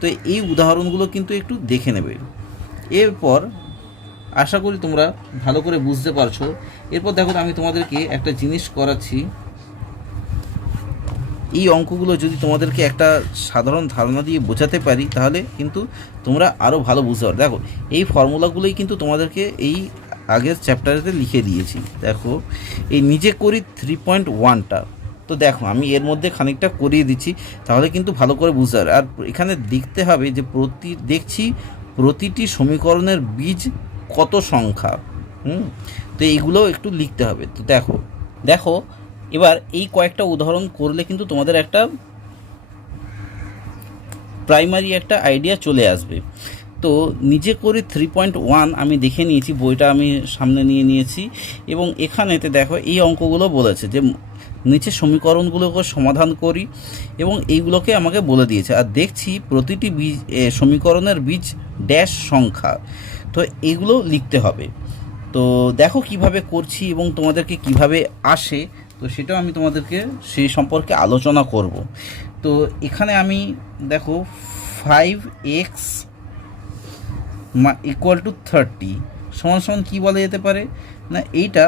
তো এই উদাহরণগুলো কিন্তু একটু দেখে নেবে। এরপর আশা করি তোমরা ভালো করে বুঝতে পারছো। এরপর দেখো আমি তোমাদেরকে একটা জিনিস করাচ্ছি। এই অঙ্কগুলো যদি তোমাদেরকে একটা সাধারণ ধারণা দিয়ে বোঝাতে পারি তাহলে কিন্তু তোমরা আরও ভালো বুঝতে পারো। দেখো এই ফর্মুলাগুলোই কিন্তু তোমাদেরকে এই আগের চ্যাপ্টারেতে লিখে দিয়েছি। দেখো এই নিজে করি 3.1টা, তো দেখো আমি এর মধ্যে খানিকটা করিয়ে দিচ্ছি, তাহলে কিন্তু ভালো করে বুঝতে পারবে। আর এখানে দেখতে হবে যে দেখছি প্রতিটি সমীকরণের বীজ কত সংখ্যা। তো এইগুলো একটু লিখতে হবে। তো দেখো এবার এই কয়েকটা উদাহরণ করলে কিন্তু তোমাদের একটা প্রাইমারি একটা আইডিয়া চলে আসবে। তো নিজে করি 3.1 আমি দেখে নিয়েছি, বইটা আমি সামনে নিয়ে নিয়েছি এবং এখানেতে দেখো এই অঙ্কগুলো বলেছে যে নিচে সমীকরণগুলোকে সমাধান করি এবং এইগুলোকে আমাকে বলে দিয়েছে। আর দেখছি প্রতিটি বীজ সমীকরণের বীজ ড্যাশ সংখ্যা। তো এগুলো লিখতে হবে। তো দেখো কিভাবে করছি এবং তোমাদেরকে কিভাবে আসে, তো সেটাও আমি তোমাদেরকে সেই সম্পর্কে আলোচনা করব। তো এখানে আমি দেখো 5x ইকুয়াল টু 30 সমান সমান কী বলা যেতে পারে না, এইটা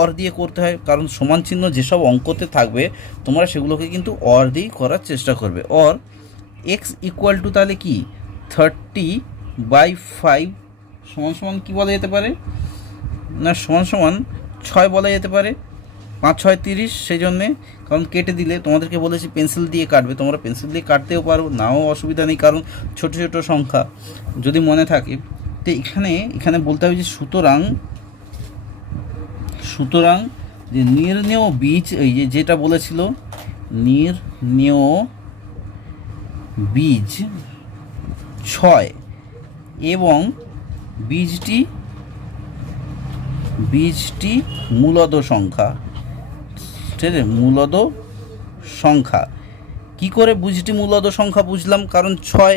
অর দিয়ে করতে হয়, কারণ সমান চিহ্ন যেসব অঙ্কতে থাকবে তোমরা সেগুলোকে কিন্তু অর দিয়েই করার চেষ্টা করবে। অর এক্স ইকুয়াল টু তাহলে কি 30/5 সমান সমান কী বলা যেতে পারে না, সমান সমান 6 বলা যেতে পারে। 5 6 30, সেই জন্যে, কারণ কেটে দিলে তোমাদেরকে বলেছি পেন্সিল দিয়ে কাটবে, তোমরা পেন্সিল দিয়ে কাটতেও পারো, নাও অসুবিধা নেই, কারণ ছোট ছোট সংখ্যা যদি মনে থাকে। তো এখানে বলতে হবে যে সুতরাং যে নির্ণেয় বীজ, এই যেটা বলেছিল নির্ণেয় বীজ 6 এবং বীজটি মূলদ সংখ্যা। ঠিক আছে, মূলদ সংখ্যা কি করে বীজটি মূলদ সংখ্যা বুঝলাম, কারণ 6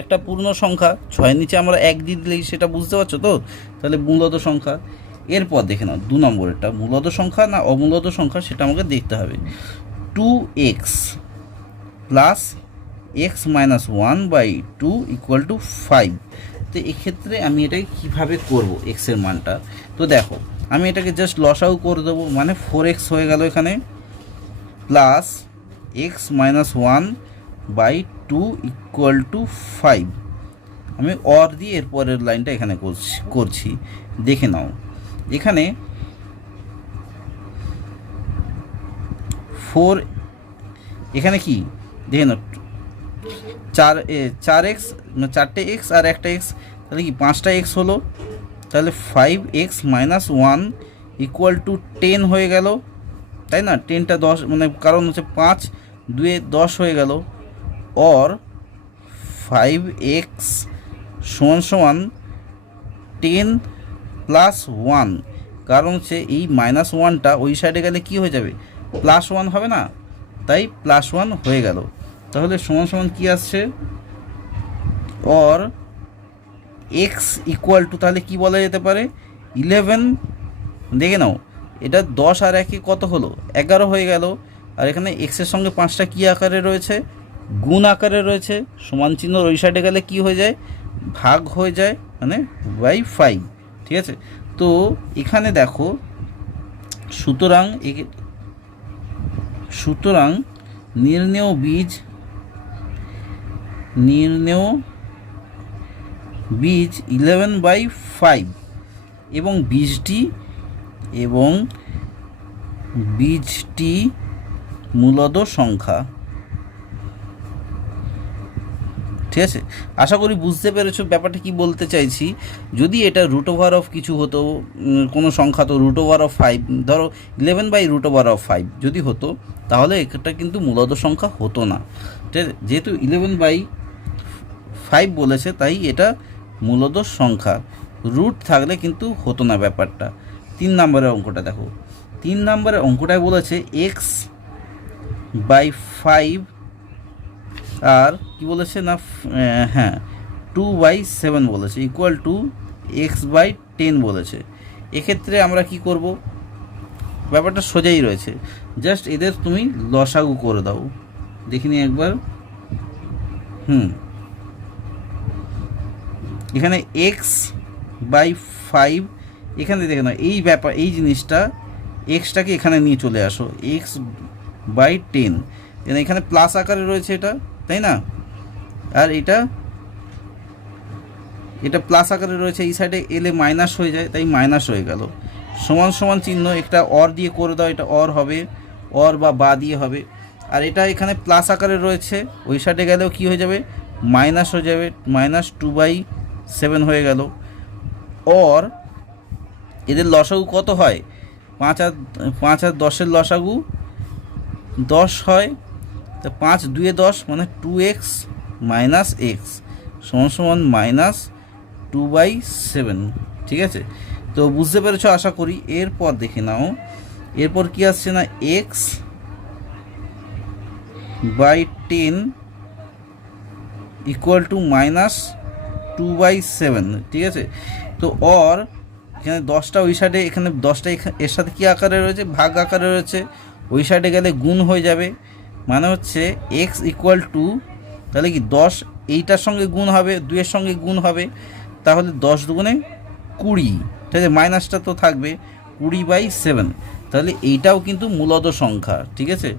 একটা পূর্ণ সংখ্যা, 6 নিচে আমরা 1 দিয়ে দিলেই সেটা বুঝতে পারছো তো, তাহলে মূলদ সংখ্যা। এরপর দেখে নাও 2 নম্বরেরটা মূলদ সংখ্যা না অমূলদ সংখ্যা সেটা আমাকে দেখতে হবে। 2x plus x minus 1/2 equal to 5। তো এক্ষেত্রে আমি এটাকে কীভাবে করব এক্সের মানটা, তো দেখো আমি এটাকে জাস্ট লসাউ করে দেবো, মানে 4x হয়ে গেল এখানে, plus x minus 1/2 equal to 5। আমি অর দিয়ে এরপরের লাইনটা এখানে করছি। দেখে নাও এখানে 4, এখানে কি দেখে নাও 4x, 4টে x আর একটা x, তাহলে কি 5টা x হলো, তাহলে 5x মাইনাস 1 ইকুয়াল টু 10 হয়ে গেল, তাই না? 10টা 10, মানে কারণ হচ্ছে 5 2 10 হয়ে গেল। অর 5x সমান সমান 10 প্লাস 1, কারণ হচ্ছে এই মাইনাস 1টা ওই সাইডে গেলে কি হয়ে যাবে, প্লাস 1 হবে না, তাই প্লাস 1 হয়ে গেল। তাহলে সমান সমান কী আসছে, অর এক্স ইকুয়াল টু তাহলে কি বলা যেতে পারে 11। দেখে নাও এটা 10 আর 1 কত হলো, 11 হয়ে গেল। আর এখানে এক্সের সঙ্গে 5টা কী আকারে রয়েছে, গুণ আকারে রয়েছে, সমান চিহ্ন ওই সাইডে গেলে কি হয়ে যায়, ভাগ হয়ে যায়, মানে /5। ঠিক আছে, তো এখানে দেখো সুতরাং নির্ণেয় বীজ 11/5 এবং বীজটি মূলদ সংখ্যা। ঠিক ঠিক আছে, আশা করি বুঝতে পেরেছো ব্যাপারটা কি বলতে চাইছি। যদি এটা রুট ওভার অফ কিছু হতো, কোনো সংখ্যা, তো রুট ওভার অফ 5, ধরো 11/√5 যদি হতো, তাহলে এটা কিন্তু মূলদ সংখ্যা হতো না। ঠিক আছে, যেহেতু 11/5 বলেছে, তাই এটা মূলদ সংখ্যা। রুট থাকলে কিন্তু হতো না ব্যাপারটা। 3 নম্বরের অঙ্কটা দেখো। 3 নম্বরের অঙ্কটায় বলেছে x/5, আর কি বলেছে না, হ্যাঁ 2/7 বলেছে, ইকুয়াল টু x/10 বলেছে। এক্ষেত্রে আমরা কি করব, ব্যাপারটা সোজাই রয়েছে, জাস্ট এদের তুমি লসাগু করে দাও। দেখিনি একবার। এখানে x/5, এখানে দেখে নাও এই ব্যাপার, এই জিনিসটা এক্সটাকে এখানে নিয়ে চলে আসো, x/10, এখানে প্লাস আকারে রয়েছে এটা, তাই না? আর এটা প্লাস আকারে রয়েছে, এই সাইডে এলে মাইনাস হয়ে যায়, তাই মাইনাস হয়ে গেল। সমান সমান চিহ্ন একটা অর দিয়ে করে দাও, এটা অর হবে, অর বা দিয়ে হবে। আর এটা এখানে প্লাস আকারে রয়েছে, ওই সাইডে গেলেও কি হয়ে যাবে, মাইনাস হয়ে যাবে, -2/7 হয়ে গেল। অর এদের লসাগু কত হয়, 5 আর 10-এর লসাগু 10 হয়, তো 5 2 10, মানে 2x - x সমান -2/7। ঠিক আছে, তো বুঝতে পেরেছো আশা করি। এরপর দেখে নাও, এরপর কি আসছে না, x/10 ইকুয়াল টু -2/7। ঠিক আছে, তো অর এখানে 10টা ওই সাইডে, এখানে 10টা এর সাথে কী আকারে রয়েছে, ভাগ আকারে রয়েছে, ওই সাইডে গেলে গুণ হয়ে যাবে, মানে হচ্ছে x ইকুয়াল টু, তাহলে কি 10 এইটার সঙ্গে গুণ হবে, 2-এর সঙ্গে গুণ হবে, তাহলে 10 দুগুণে 20। ঠিক আছে, মাইনাসটা তো থাকবে, 20/7, তাহলে এইটাও কিন্তু মূলদ সংখ্যা। ঠিক আছে,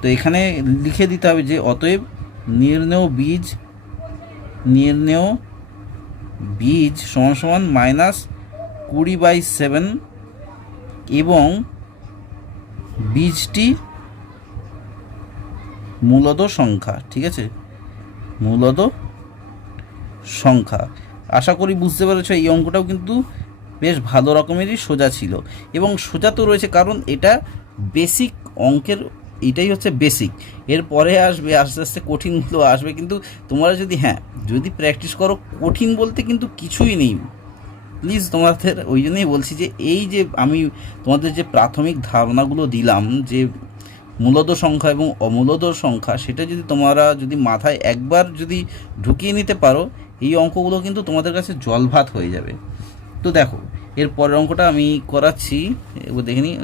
তো এখানে লিখে দিতে হবে যে অতএব নির্ণেয় বীজ সমান -20/7 এবং বীজটি মূলদ সংখ্যা। ঠিক আছে, মূলদ সংখ্যা। আশা করি বুঝতে পেরেছো। এই অঙ্কটাও কিন্তু বেশ ভালো রকমেরই সোজা ছিল, এবং সোজা তো রয়েছে কারণ এটা বেসিক অঙ্কের, এটাই হচ্ছে বেসিক। এরপরে আসবে আস্তে আস্তে কঠিনগুলো আসবে, কিন্তু তোমরা যদি প্র্যাকটিস করো, কঠিন বলতে কিন্তু কিছুই নেই। প্লিজ তোমাদের ওই জন্যই বলছি যে এই যে আমি তোমাদের যে প্রাথমিক ধারণাগুলো দিলাম, যে মূলদ সংখ্যা এবং অমূলদ সংখ্যা, সেটা যদি তোমরা মাথায় একবার ঢুকিয়ে নিতে পারো, এই অঙ্কগুলো কিন্তু তোমাদের কাছে জলভাত হয়ে যাবে। তো দেখো, এর পরের অঙ্কটা আমি করাচ্ছি, এবার দেখে নিই।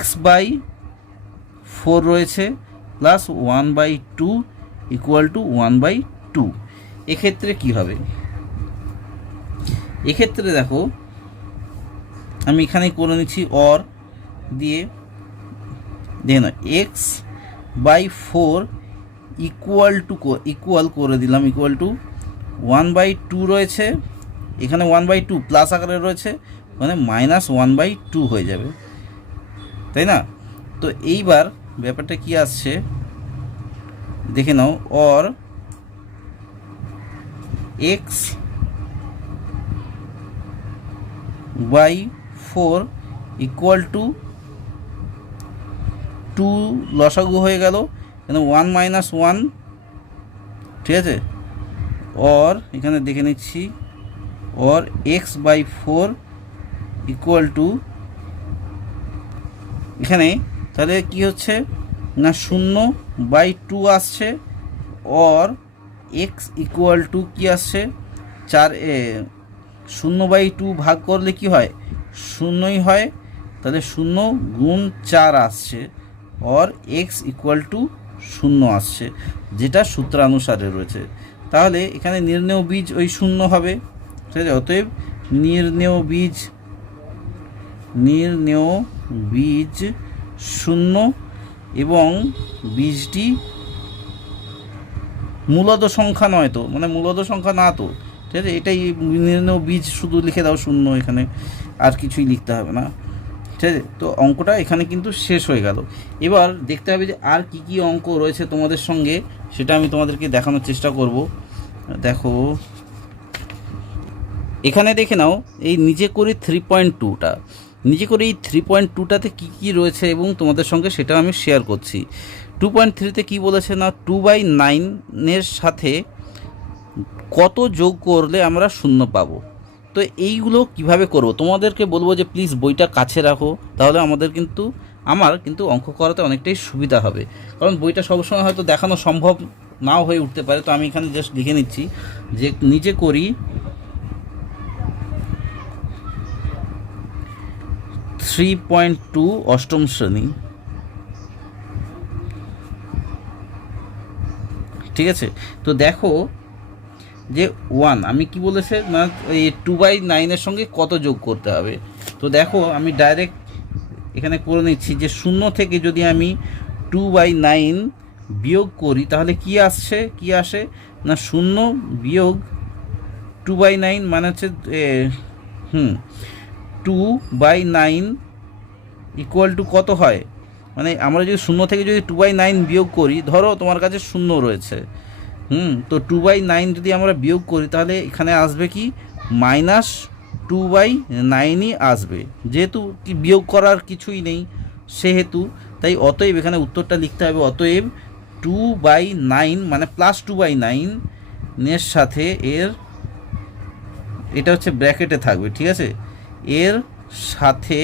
x/4 রয়েছে প্লাস 1/2 ইকুয়াল টু 1/2। এক্ষেত্রে কি হবে, এক্ষেত্রে দেখো আমি এখানে করে নিচ্ছি অর দিয়ে, দেখে না, x/4 ইকুয়াল করে দিলাম, ইকুয়াল টু 1/2 রয়েছে, এখানে 1/2 প্লাস আকারে রয়েছে, মানে -1/2 হয়ে যাবে, তাই না? তো এইবার ব্যাপারটা কি আসছে দেখে নাও, অর x/4 ইকুয়াল টু 2 লসাগু হয়ে গেল, এখানে 1 - 1। ঠিক আছে, অর এখানে দেখে নিচ্ছি, অর x/4 ইকুয়াল টু, এখানে তাহলে কি হচ্ছে না, 0/2 আসছে, অর x ইকুয়াল টু কি আসছে, 4, 0/2 ভাগ করলে কি হয়, 0ই হয়, তাহলে 0 গুণ 4 আসছে, অর x ইকুয়াল টু 0 আসছে, যেটা সূত্রানুসারে রয়েছে। তাহলে এখানে নির্ণেয় বীজ ওই 0 হবে। ঠিক আছে, অতএব নির্ণেয় বীজ 0 এবং বীজটি মূলদ সংখ্যা নয় তো, মানে মূলদ সংখ্যা না তো। ঠিক আছে, এটাই নির্ণেয় বীজ, শুধু লিখে দাও 0, এখানে আর কিছুই লিখতে হবে না। ঠিক আছে, তো অঙ্কটা এখানে কিন্তু শেষ হয়ে গেল। এবার দেখতে হবে যে আর কি কি অঙ্ক রয়েছে তোমাদের সঙ্গে, সেটা আমি তোমাদেরকে দেখানোর চেষ্টা করব। দেখো এখানে দেখে নাও, এই নিচে করে 3.2টা, নিচে করে এই 3.2টাতে কী কী রয়েছে এবং তোমাদের সঙ্গে সেটা আমি শেয়ার করছি। 2.3তে কী বলেছে না, 2/9 সাথে কত যোগ করলে আমরা শূন্য পাবো। তো এইগুলো কিভাবে করব তোমাদেরকে বলবো যে প্লিজ বইটা কাছে রাখো, তাহলে আমার কিন্তু অঙ্ক করাতে অনেকটাই সুবিধা হবে। কারণ বইটা সবসময় হয়তো দেখানো সম্ভব নাও হয়ে উঠতে পারে। তো আমি এখানে জাস্ট লিখে নিচ্ছি যে নিচে করি 3.2 অষ্টম শ্রেণী, ঠিক আছে। তো দেখো যে 1 আমি কি বলেছে না, এই 2/9 সঙ্গে কত যোগ করতে হবে। তো দেখো আমি ডাইরেক্ট এখানে করে নিচ্ছি যে 0 থেকে যদি আমি 2/9 বিয়োগ করি তাহলে কি আসে না, 0 বিয়োগ 2/9 মানে হচ্ছে 2/9 ইকুয়াল টু কত হয়, মানে আমরা যদি 0 থেকে যদি 2/9 বিয়োগ করি, ধরো তোমার কাছে 0 রয়েছে, তো 2/9 যদি আমরা বিয়োগ করি তাহলে এখানে আসবে কি -2/9ই আসবে। যেহেতু কি বিয়োগ করার কিছুই নেই সেহেতু, তাই অতএব এখানে উত্তরটা লিখতে হবে, অতএব 2/9 মানে +2/9 এর সাথে এটা হচ্ছে ব্র্যাকেটে থাকবে, ঠিক আছে, এর সাথে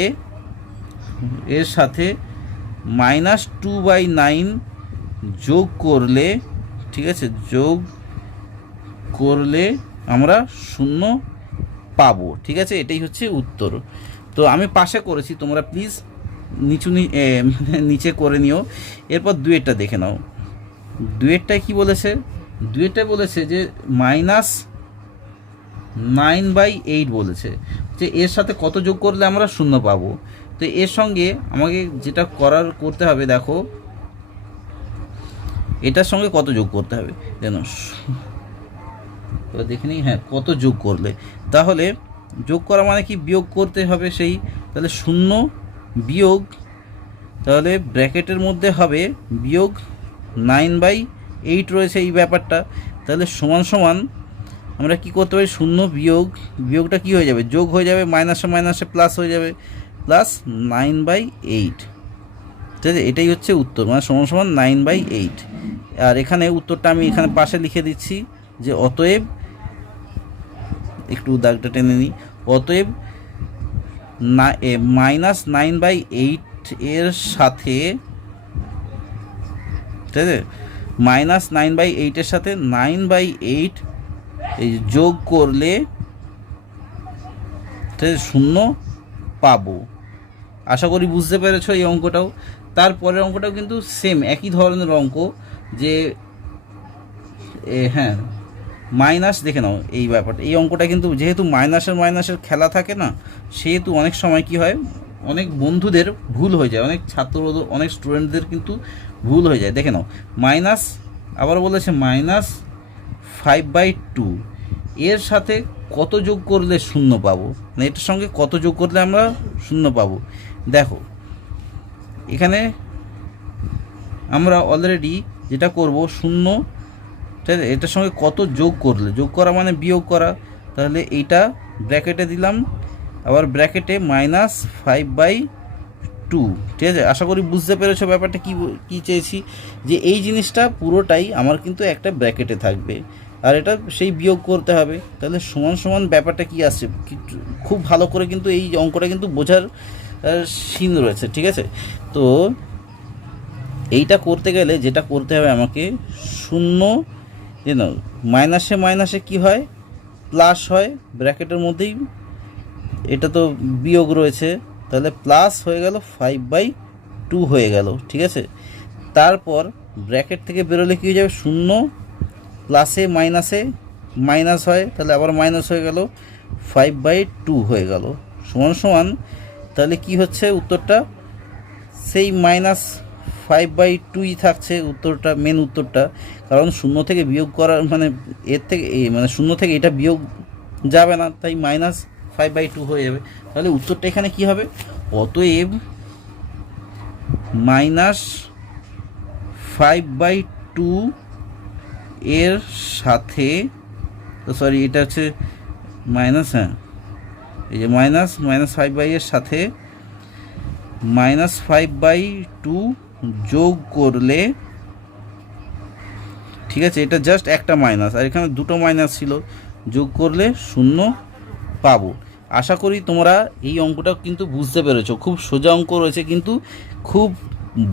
-2/9 যোগ করলে, ঠিক আছে, যোগ করলে আমরা 0 পাবো, ঠিক আছে। এটাই হচ্ছে উত্তর। তো আমি পাশে করেছি, তোমরা প্লিজ নিচে করে নিও। এরপর দুয়েরটা দেখে নাও। দুয়েরটায় কি বলেছে, দুয়েরটায় বলেছে যে -9/8 বলেছে, যে এর সাথে কত যোগ করলে আমরা 0 পাবো। তো এর সঙ্গে আমাকে যেটা করতে হবে, দেখো এটার সঙ্গে কত যোগ করতে হবে যেন দেখে নিই। হ্যাঁ, কত যোগ করলে, তাহলে যোগ করা মানে কি বিয়োগ করতে হবে সেই, তাহলে 0 বিয়োগ, তাহলে ব্র্যাকেটের মধ্যে হবে বিয়োগ 9/8 রয়েছে এই ব্যাপারটা, তাহলে সমান আমরা কি করতে পারি, 0 বিয়োগটা কি হয়ে যাবে, যোগ হয়ে যাবে, মাইনাসে প্লাস হয়ে যাবে, +9/8, ঠিক আছে। এটাই হচ্ছে উত্তর, মানে সমান 9/8। আর এখানে উত্তরটা আমি এখানে পাশে লিখে দিচ্ছি যে অতএব, একটু দাগটা টেনে নিই, অতএব -9/8 এর সাথে, ঠিক আছে, -9/8 এর সাথে 9/8 এই যোগ করলে 0 পাবো। আশা করি বুঝতে পেরেছো এই অঙ্কটাও। তারপরের অঙ্কটাও কিন্তু সেম একই ধরনের অঙ্ক, যে হ্যাঁ মাইনাস, দেখে নাও এই ব্যাপারটা, এই অঙ্কটা কিন্তু যেহেতু মাইনাসের খেলা থাকে না, সেহেতু অনেক সময় কি হয়, অনেক বন্ধুদের ভুল হয়ে যায়, অনেক স্টুডেন্টদের কিন্তু ভুল হয়ে যায়। দেখে নাও আবার বলেছে -5/2 এর সাথে কত যোগ করলে 0 পাবো, মানে এটার সঙ্গে কত যোগ করলে আমরা 0 পাবো। দেখো এখানে আমরা অলরেডি যেটা করব, 0, ঠিক আছে, এটার সঙ্গে কত যোগ করা মানে বিয়োগ করা, তাহলে এইটা ব্র্যাকেটে দিলাম, আবার ব্র্যাকেটে -5/2, ঠিক আছে। আশা করি বুঝতে পেরেছো ব্যাপারটা কি চেয়েছি, যে এই জিনিসটা পুরোটাই আমার কিন্তু একটা ব্র্যাকেটে থাকবে, আর এটা সেই বিয়োগ করতে হবে, তাহলে সমান ব্যাপারটা কি আসছে, খুব ভালো করে কিন্তু এই অঙ্কটা কিন্তু বোঝার সিন রয়েছে, ঠিক আছে। তো এইটা করতে গেলে যেটা করতে হবে আমাকে, 0 মাইনাসে কি হয়, প্লাস হয়, ব্র্যাকেটের মধ্যেই এটা তো বিয়োগ রয়েছে, তাহলে প্লাস হয়ে গেল, 5/2 হয়ে গেল, ঠিক আছে। তারপর ব্র্যাকেট থেকে বেরোলে কী হয়ে যাবে, 0 প্লাসে মাইনাস হয়, তাহলে আবার মাইনাস হয়ে গেল, 5/2 হয়ে গেল, সমান তাহলে কি হচ্ছে উত্তরটা, সেই -5/2ই থাকছে উত্তরটা, মেন উত্তরটা। কারণ 0 থেকে বিয়োগ করার মানে এর থেকে মানে 0 থেকে এটা বিয়োগ যাবে না, তাই -5/2 হয়ে যাবে। তাহলে উত্তরটা এখানে কি হবে, অতএব -5/2 এর সাথে তো সরি, এটা হচ্ছে মাইনাস, হ্যাঁ এই যে -5/, এর সাথে -5/2 যোগ করলে, ঠিক আছে, এটা জাস্ট একটা মাইনাস আর এখানে দুটো মাইনাস ছিল, যোগ করলে 0 পাবো। আশা করি তোমরা এই অঙ্কটা কিন্তু বুঝতে পেরেছো। খুব সোজা অঙ্ক রয়েছে, কিন্তু খুব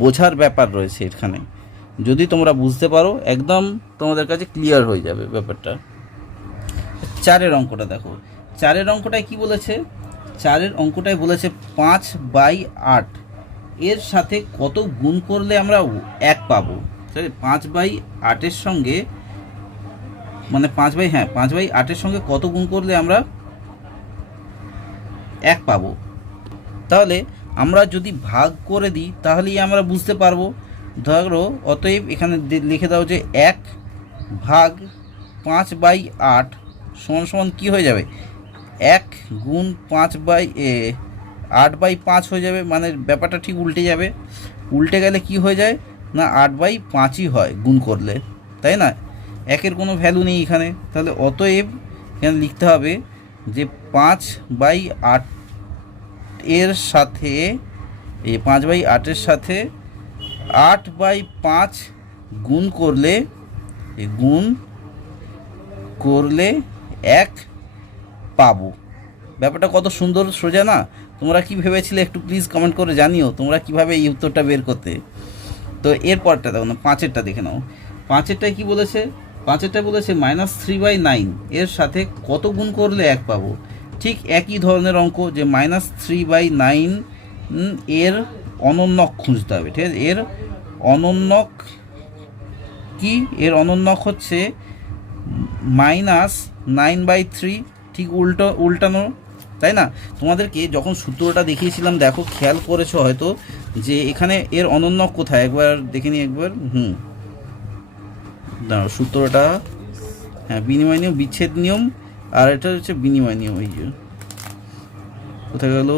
বোঝার ব্যাপার রয়েছে এখানে। যদি তোমরা বুঝতে পারো একদম তোমাদের কাছে ক্লিয়ার হয়ে যাবে ব্যাপারটা। 4-এর অঙ্কটা দেখো। 4-এর অঙ্কটায় কি বলেছে? 4-এর অঙ্কটায় বলেছে 5/8 এর সাথে কত গুণ করলে আমরা 1 পাবো। 5/8-এর সঙ্গে, মানে 5/8-এর সঙ্গে কত গুণ করলে আমরা 1 পাবো। তাহলে আমরা যদি ভাগ করে দিই তাহলেই আমরা বুঝতে পারবো। ধরো অতএব এখানে লিখে দাও যে 1/5/8 সমান কি হয়ে যাবে? 1 গুণ 8/5 হয়ে যাবে। মানে ব্যাপারটা ঠিক উল্টে যাবে। উল্টে গেলে কি হয়ে যায় না 8/5ই হয় গুণ করলে, তাই না? 1-এর কোনো ভ্যালু নেই এখানে। তাহলে অতএব এখানে লিখতে হবে যে 5/8 এর সাথে, এই 5/8-এর সাথে 8/5 গুণ করলে 1 পাবো। ব্যাপারটা কত সুন্দর সোজা না? তোমরা কি ভেবেছিলে একটু প্লিজ কমেন্ট করে জানিও তোমরা কিভাবে এই উত্তরটা বের করতে। তো এরপরটা দেখো না, 5-এরটা দেখে নাও। 5-এরটায় কি বলেছে? 5-এরটা বলেছে -3/9 এর সাথে কত গুণ করলে 1 পাবো। ঠিক একই ধরনের অঙ্ক, যে -3/9 এর অনন্যক খুঁজতে হবে। ঠিক আছে, এর অনন্যক কি? এর অনন্যক হচ্ছে -9/3, ঠিক উল্টানো, তাই না? তোমাদেরকে যখন সূত্রটা দেখিয়েছিলাম, দেখো খেয়াল করেছো হয়তো যে এখানে এর অনন্যক কোথায়, একবার দেখে নিই একবার। সূত্রটা, হ্যাঁ, বিনিময় নিয়ম, বিচ্ছেদ নিয়ম, আর এটা হচ্ছে বিনিময় নিয়ম। এই যে কোথায় গেল?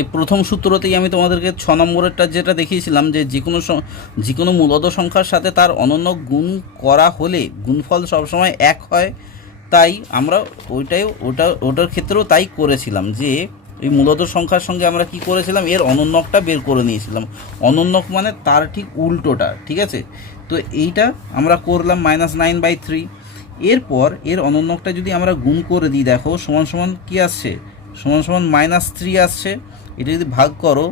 এই প্রথম সূত্রতেই আমি তোমাদেরকে 6 নম্বরেরটা যেটা দেখিয়েছিলাম, যে যে কোনো মূলদ সংখ্যার সাথে তার অনন্য গুণ করা হলে গুণফল সবসময় 1 হয়। তাই আমরা ওটার ক্ষেত্রেও তাই করেছিলাম, যে এই মূলদ সংখ্যার সঙ্গে আমরা কি করেছিলাম, এর অনন্যকটা বের করে নিয়েছিলাম। অনন্যক মানে তার ঠিক উল্টোটা, ঠিক আছে? তো এইটা আমরা করলাম -9/3। এরপর এর অনন্যকটা যদি আমরা গুণ করে দিই, দেখো সমান কি আসছে? সমান -3 আসছে। এটা যদি ভাগ করো,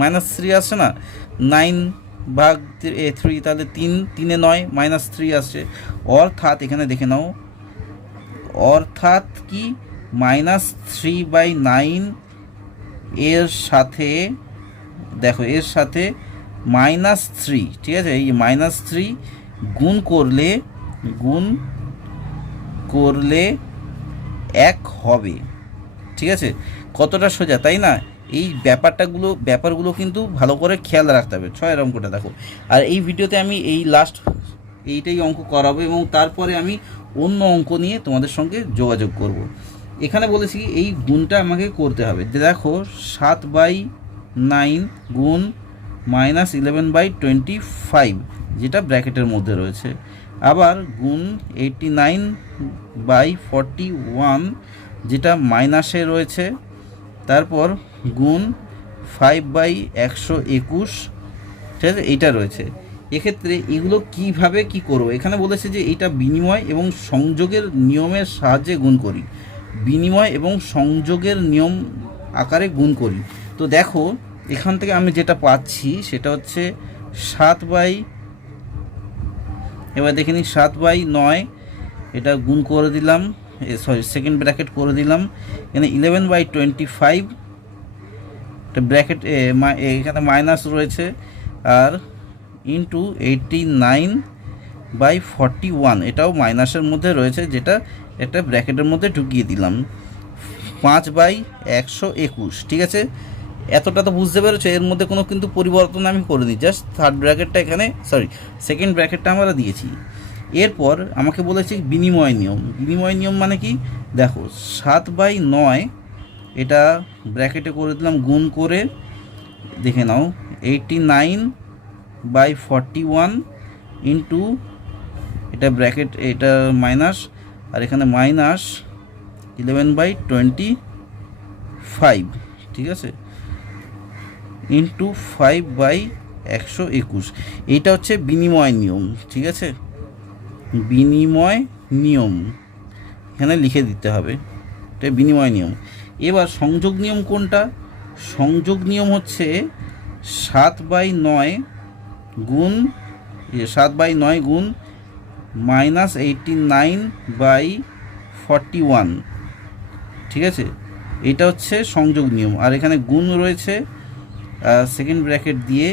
-3 আসছে না? 9/3, তাহলে 3 9 -3 আসছে। অর্থাৎ এখানে দেখে নাও, অর্থাৎ কি -3/9 এর সাথে, দেখো এর সাথে -3, ঠিক আছে, এই -3 গুণ করলে 1 হবে। ঠিক আছে, কতটা সোজা, তাই না? এই ব্যাপারগুলো কিন্তু ভালো করে খেয়াল রাখতে হবে। 6-এর অঙ্কটা দেখো। আর এই ভিডিওতে আমি এই লাস্ট এইটাই অঙ্ক করাবো, এবং তারপরে আমি অন্য অঙ্ক নিয়ে তোমাদের সঙ্গে যোগাযোগ করব। এখানে বলেছি এই গুণটা আমাকে করতে হবে। দেখো 7/9 গুণ -11/25, যেটা ব্র্যাকেটের মধ্যে রয়েছে। আবার গুণ 89/41, যেটা মাইনাসে রয়েছে। তারপর গুণ 5/121, ঠিক আছে, এইটা রয়েছে। এক্ষেত্রে এগুলো কিভাবে কি করব? এখানে বলেছে যে এটা বিনিময় এবং সংযোগের নিয়মের সাহায্যে গুণ করি। বিনিময় এবং সংযোগের নিয়ম আকারে গুণ করি। তো দেখো এখান থেকে আমি যেটা পাচ্ছি সেটা হচ্ছে 7/, এবার দেখে নিই, 7/9 এটা গুণ করে দিলাম, সরি সেকেন্ড ব্র্যাকেট করে দিলাম। এখানে 11/25, এটা ব্র্যাকেট এখানে মাইনাস রয়েছে, আর ইন্টু 89/41, এটাও মাইনাসের মধ্যে রয়েছে, যেটা একটা ব্র্যাকেটের মধ্যে ঢুকিয়ে দিলাম। 5/121, ঠিক আছে? এতটা তো বুঝতে পেরেছো? এর মধ্যে কোনো কিন্তু পরিবর্তন আমি করিনি, জাস্ট থার্ড ব্র্যাকেটটা এখানে, সরি সেকেন্ড ব্র্যাকেটটা আমরা দিয়েছি। এরপর আমাকে বলেছে বিনিময় নিয়ম। বিনিময় নিয়ম মানে কি? দেখো 7/9 এটা ব্র্যাকেটে করে দিলাম, গুণ করে দেখে নাও 89/41 ইন্টু এটা ব্র্যাকেট, এটা মাইনাস, আর এখানে মাইনাস 11/25, ঠিক আছে, ইন্টু 5/121। এইটা হচ্ছে বিনিময় নিয়ম, ঠিক আছে, বিনিময় নিয়ম এখানে লিখে দিতে হবে, এটা বিনিময় নিয়ম। এবার সংযোগ নিয়ম কোনটা? সংযোগ নিয়ম হচ্ছে 7/9 গুণ 7/9 গুণ -89/41, ঠিক আছে, এটা হচ্ছে সংযোগ নিয়ম। আর এখানে গুণ রয়েছে সেকেন্ড ব্র্যাকেট দিয়ে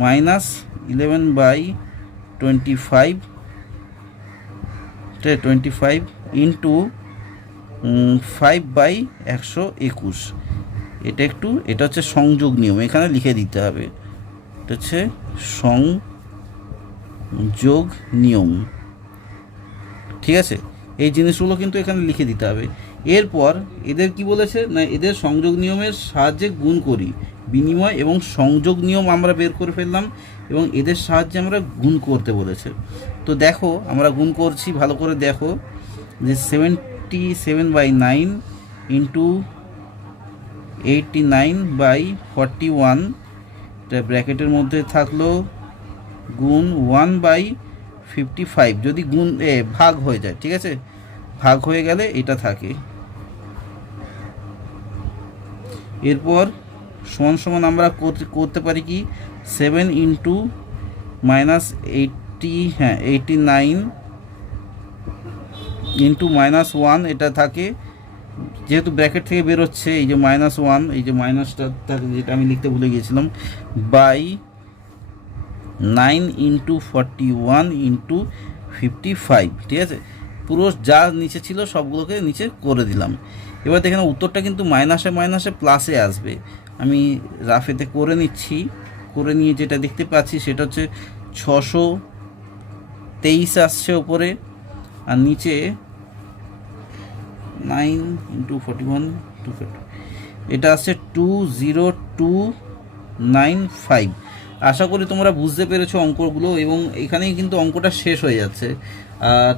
-11/25 ইন্টু 5/121। এটা হচ্ছে সংযোগ নিয়ম, এখানে লিখে দিতে হবে। এটা হচ্ছে সংযোগ নিয়ম, ঠিক আছে, এই জিনিসগুলো কিন্তু এখানে লিখে দিতে হবে। এরপর এদের কি বলেছে না, এদের সংযোগ নিয়মের সাহায্যে গুণ করি। বিনিময় এবং সংযোগ নিয়ম আমরা বের করে ফেললাম এবং এদের সাহায্যে আমরা গুণ করতে বলেছে। তো দেখো আমরা গুণ করছি, ভালো করে দেখো যে 77/9 ইন্টু 89/41, এটা ব্র্যাকেটের মধ্যে থাকলো গুণ 1/55, যদি গুণ ভাগ হয়ে যায়, ঠিক আছে, ভাগ হয়ে গেলে এটা থাকে। এরপর সমান সমান আমরা করতে পারি কি 7 ইন্টু -89 ইন্টু -1, এটা থাকে, যেহেতু ব্র্যাকেট থেকে বেরোচ্ছে এই যে -1, এই যে মাইনাসটা থাকে যেটা আমি লিখতে ভুলে গিয়েছিলাম, বাই 9 ইন্টু 41 ইন্টু 55, ঠিক আছে, পুরো যা নিচে ছিল সবগুলোকে নিচে করে দিলাম। এবার দেখেন উত্তরটা কিন্তু মাইনাসে মাইনাসে প্লাসে আসবে। আমি রাফেতে করে নিচ্ছি, করে নিয়ে যেটা দেখতে পাচ্ছি সেটা হচ্ছে 623 আসছে ওপরে, আর নিচে 9 ইন্টু 41 এটা আসছে 20295। আশা করি তোমরা বুঝতে পেরেছো অঙ্কগুলো, এবং এখানেই কিন্তু অঙ্কটা শেষ হয়ে যাচ্ছে।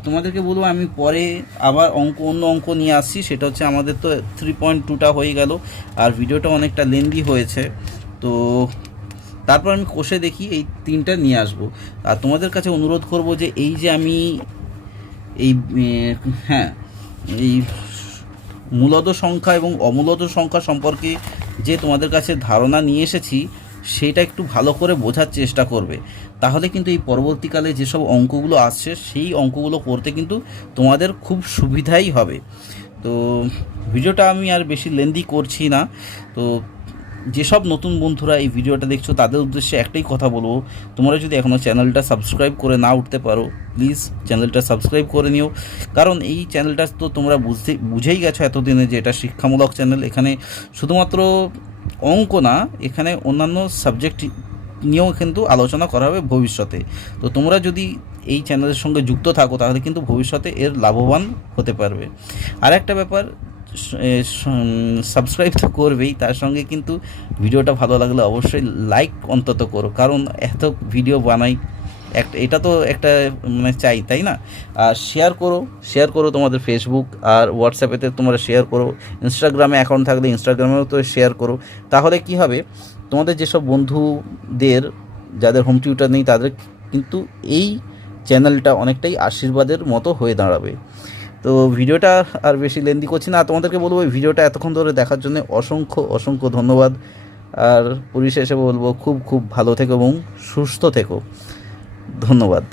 তোমাদেরকে বলবো আমি পরে আবার অন্য অঙ্ক নিয়ে আসছি, সেটা হচ্ছে আমাদের তো 3.2টা হয়ে গেল, আর ভিডিওটা অনেকটা লেন্দি হয়েছে, তো তারপর আমি কষে দেখি এই 3টা নিয়ে আসব। আর তোমাদের কাছে অনুরোধ করব যে এই যে আমি এই এই মূলদ সংখ্যা এবং অমূলদ সংখ্যা সম্পর্কে যে তোমাদের কাছে ধারণা নিয়ে এসেছি সেটা একটু ভালো করে বোঝার চেষ্টা করবে, তাহলে কিন্তু এই পরবর্তীকালে যেসব অঙ্কগুলো আসছে সেই অঙ্কগুলো করতে কিন্তু তোমাদের খুব সুবিধাই হবে। তো ভিডিওটা আমি আর বেশি লেন্দি করছি না। তো যেসব নতুন বন্ধুরা এই ভিডিওটা দেখছো তাদের উদ্দেশ্যে একটাই কথা বলবো, তোমরা যদি এখনও চ্যানেলটা সাবস্ক্রাইব করে না উঠতে পারো, প্লিজ চ্যানেলটা সাবস্ক্রাইব করে নিও, কারণ এই চ্যানেলটা তো তোমরা বুঝেই গেছো এতদিনে যে এটা শিক্ষামূলক চ্যানেল। এখানে শুধুমাত্র অঙ্ক না, এখানে অন্যান্য সাবজেক্ট নিয়েও কিন্তু আলোচনা করা হবে ভবিষ্যতে। তো তোমরা যদি এই চ্যানেলের সঙ্গে যুক্ত থাকো তাহলে কিন্তু ভবিষ্যতে এর লাভবান হতে পারবে। আর একটা ব্যাপার, সাবস্ক্রাইব তো করবেই, তার সঙ্গে কিন্তু ভিডিওটা ভালো লাগলে অবশ্যই লাইক অন্তত করো, কারণ এত ভিডিও বানাই, এটা তো একটা মানে চাই, তাই না? আর শেয়ার করো তোমাদের ফেসবুক আর হোয়াটসঅ্যাপেতে তোমরা শেয়ার করো, ইনস্টাগ্রামে অ্যাকাউন্ট থাকলে ইনস্টাগ্রামেও তো শেয়ার করো। তাহলে কি হবে, তোমাদের যেসব বন্ধুদের যাদের হোম টিউটার নেই তাদের কিন্তু এই চ্যানেলটা অনেকটাই আশীর্বাদের মতো হয়ে দাঁড়াবে। তো ভিডিওটা আর বেশি লেন্দি করছি না, তোমাদেরকে বলবো এই ভিডিওটা এতক্ষণ ধরে দেখার জন্য অসংখ্য ধন্যবাদ। আর পরিশেষে বলবো খুব ভালো থেকো এবং সুস্থ থেকো। ধন্যবাদ।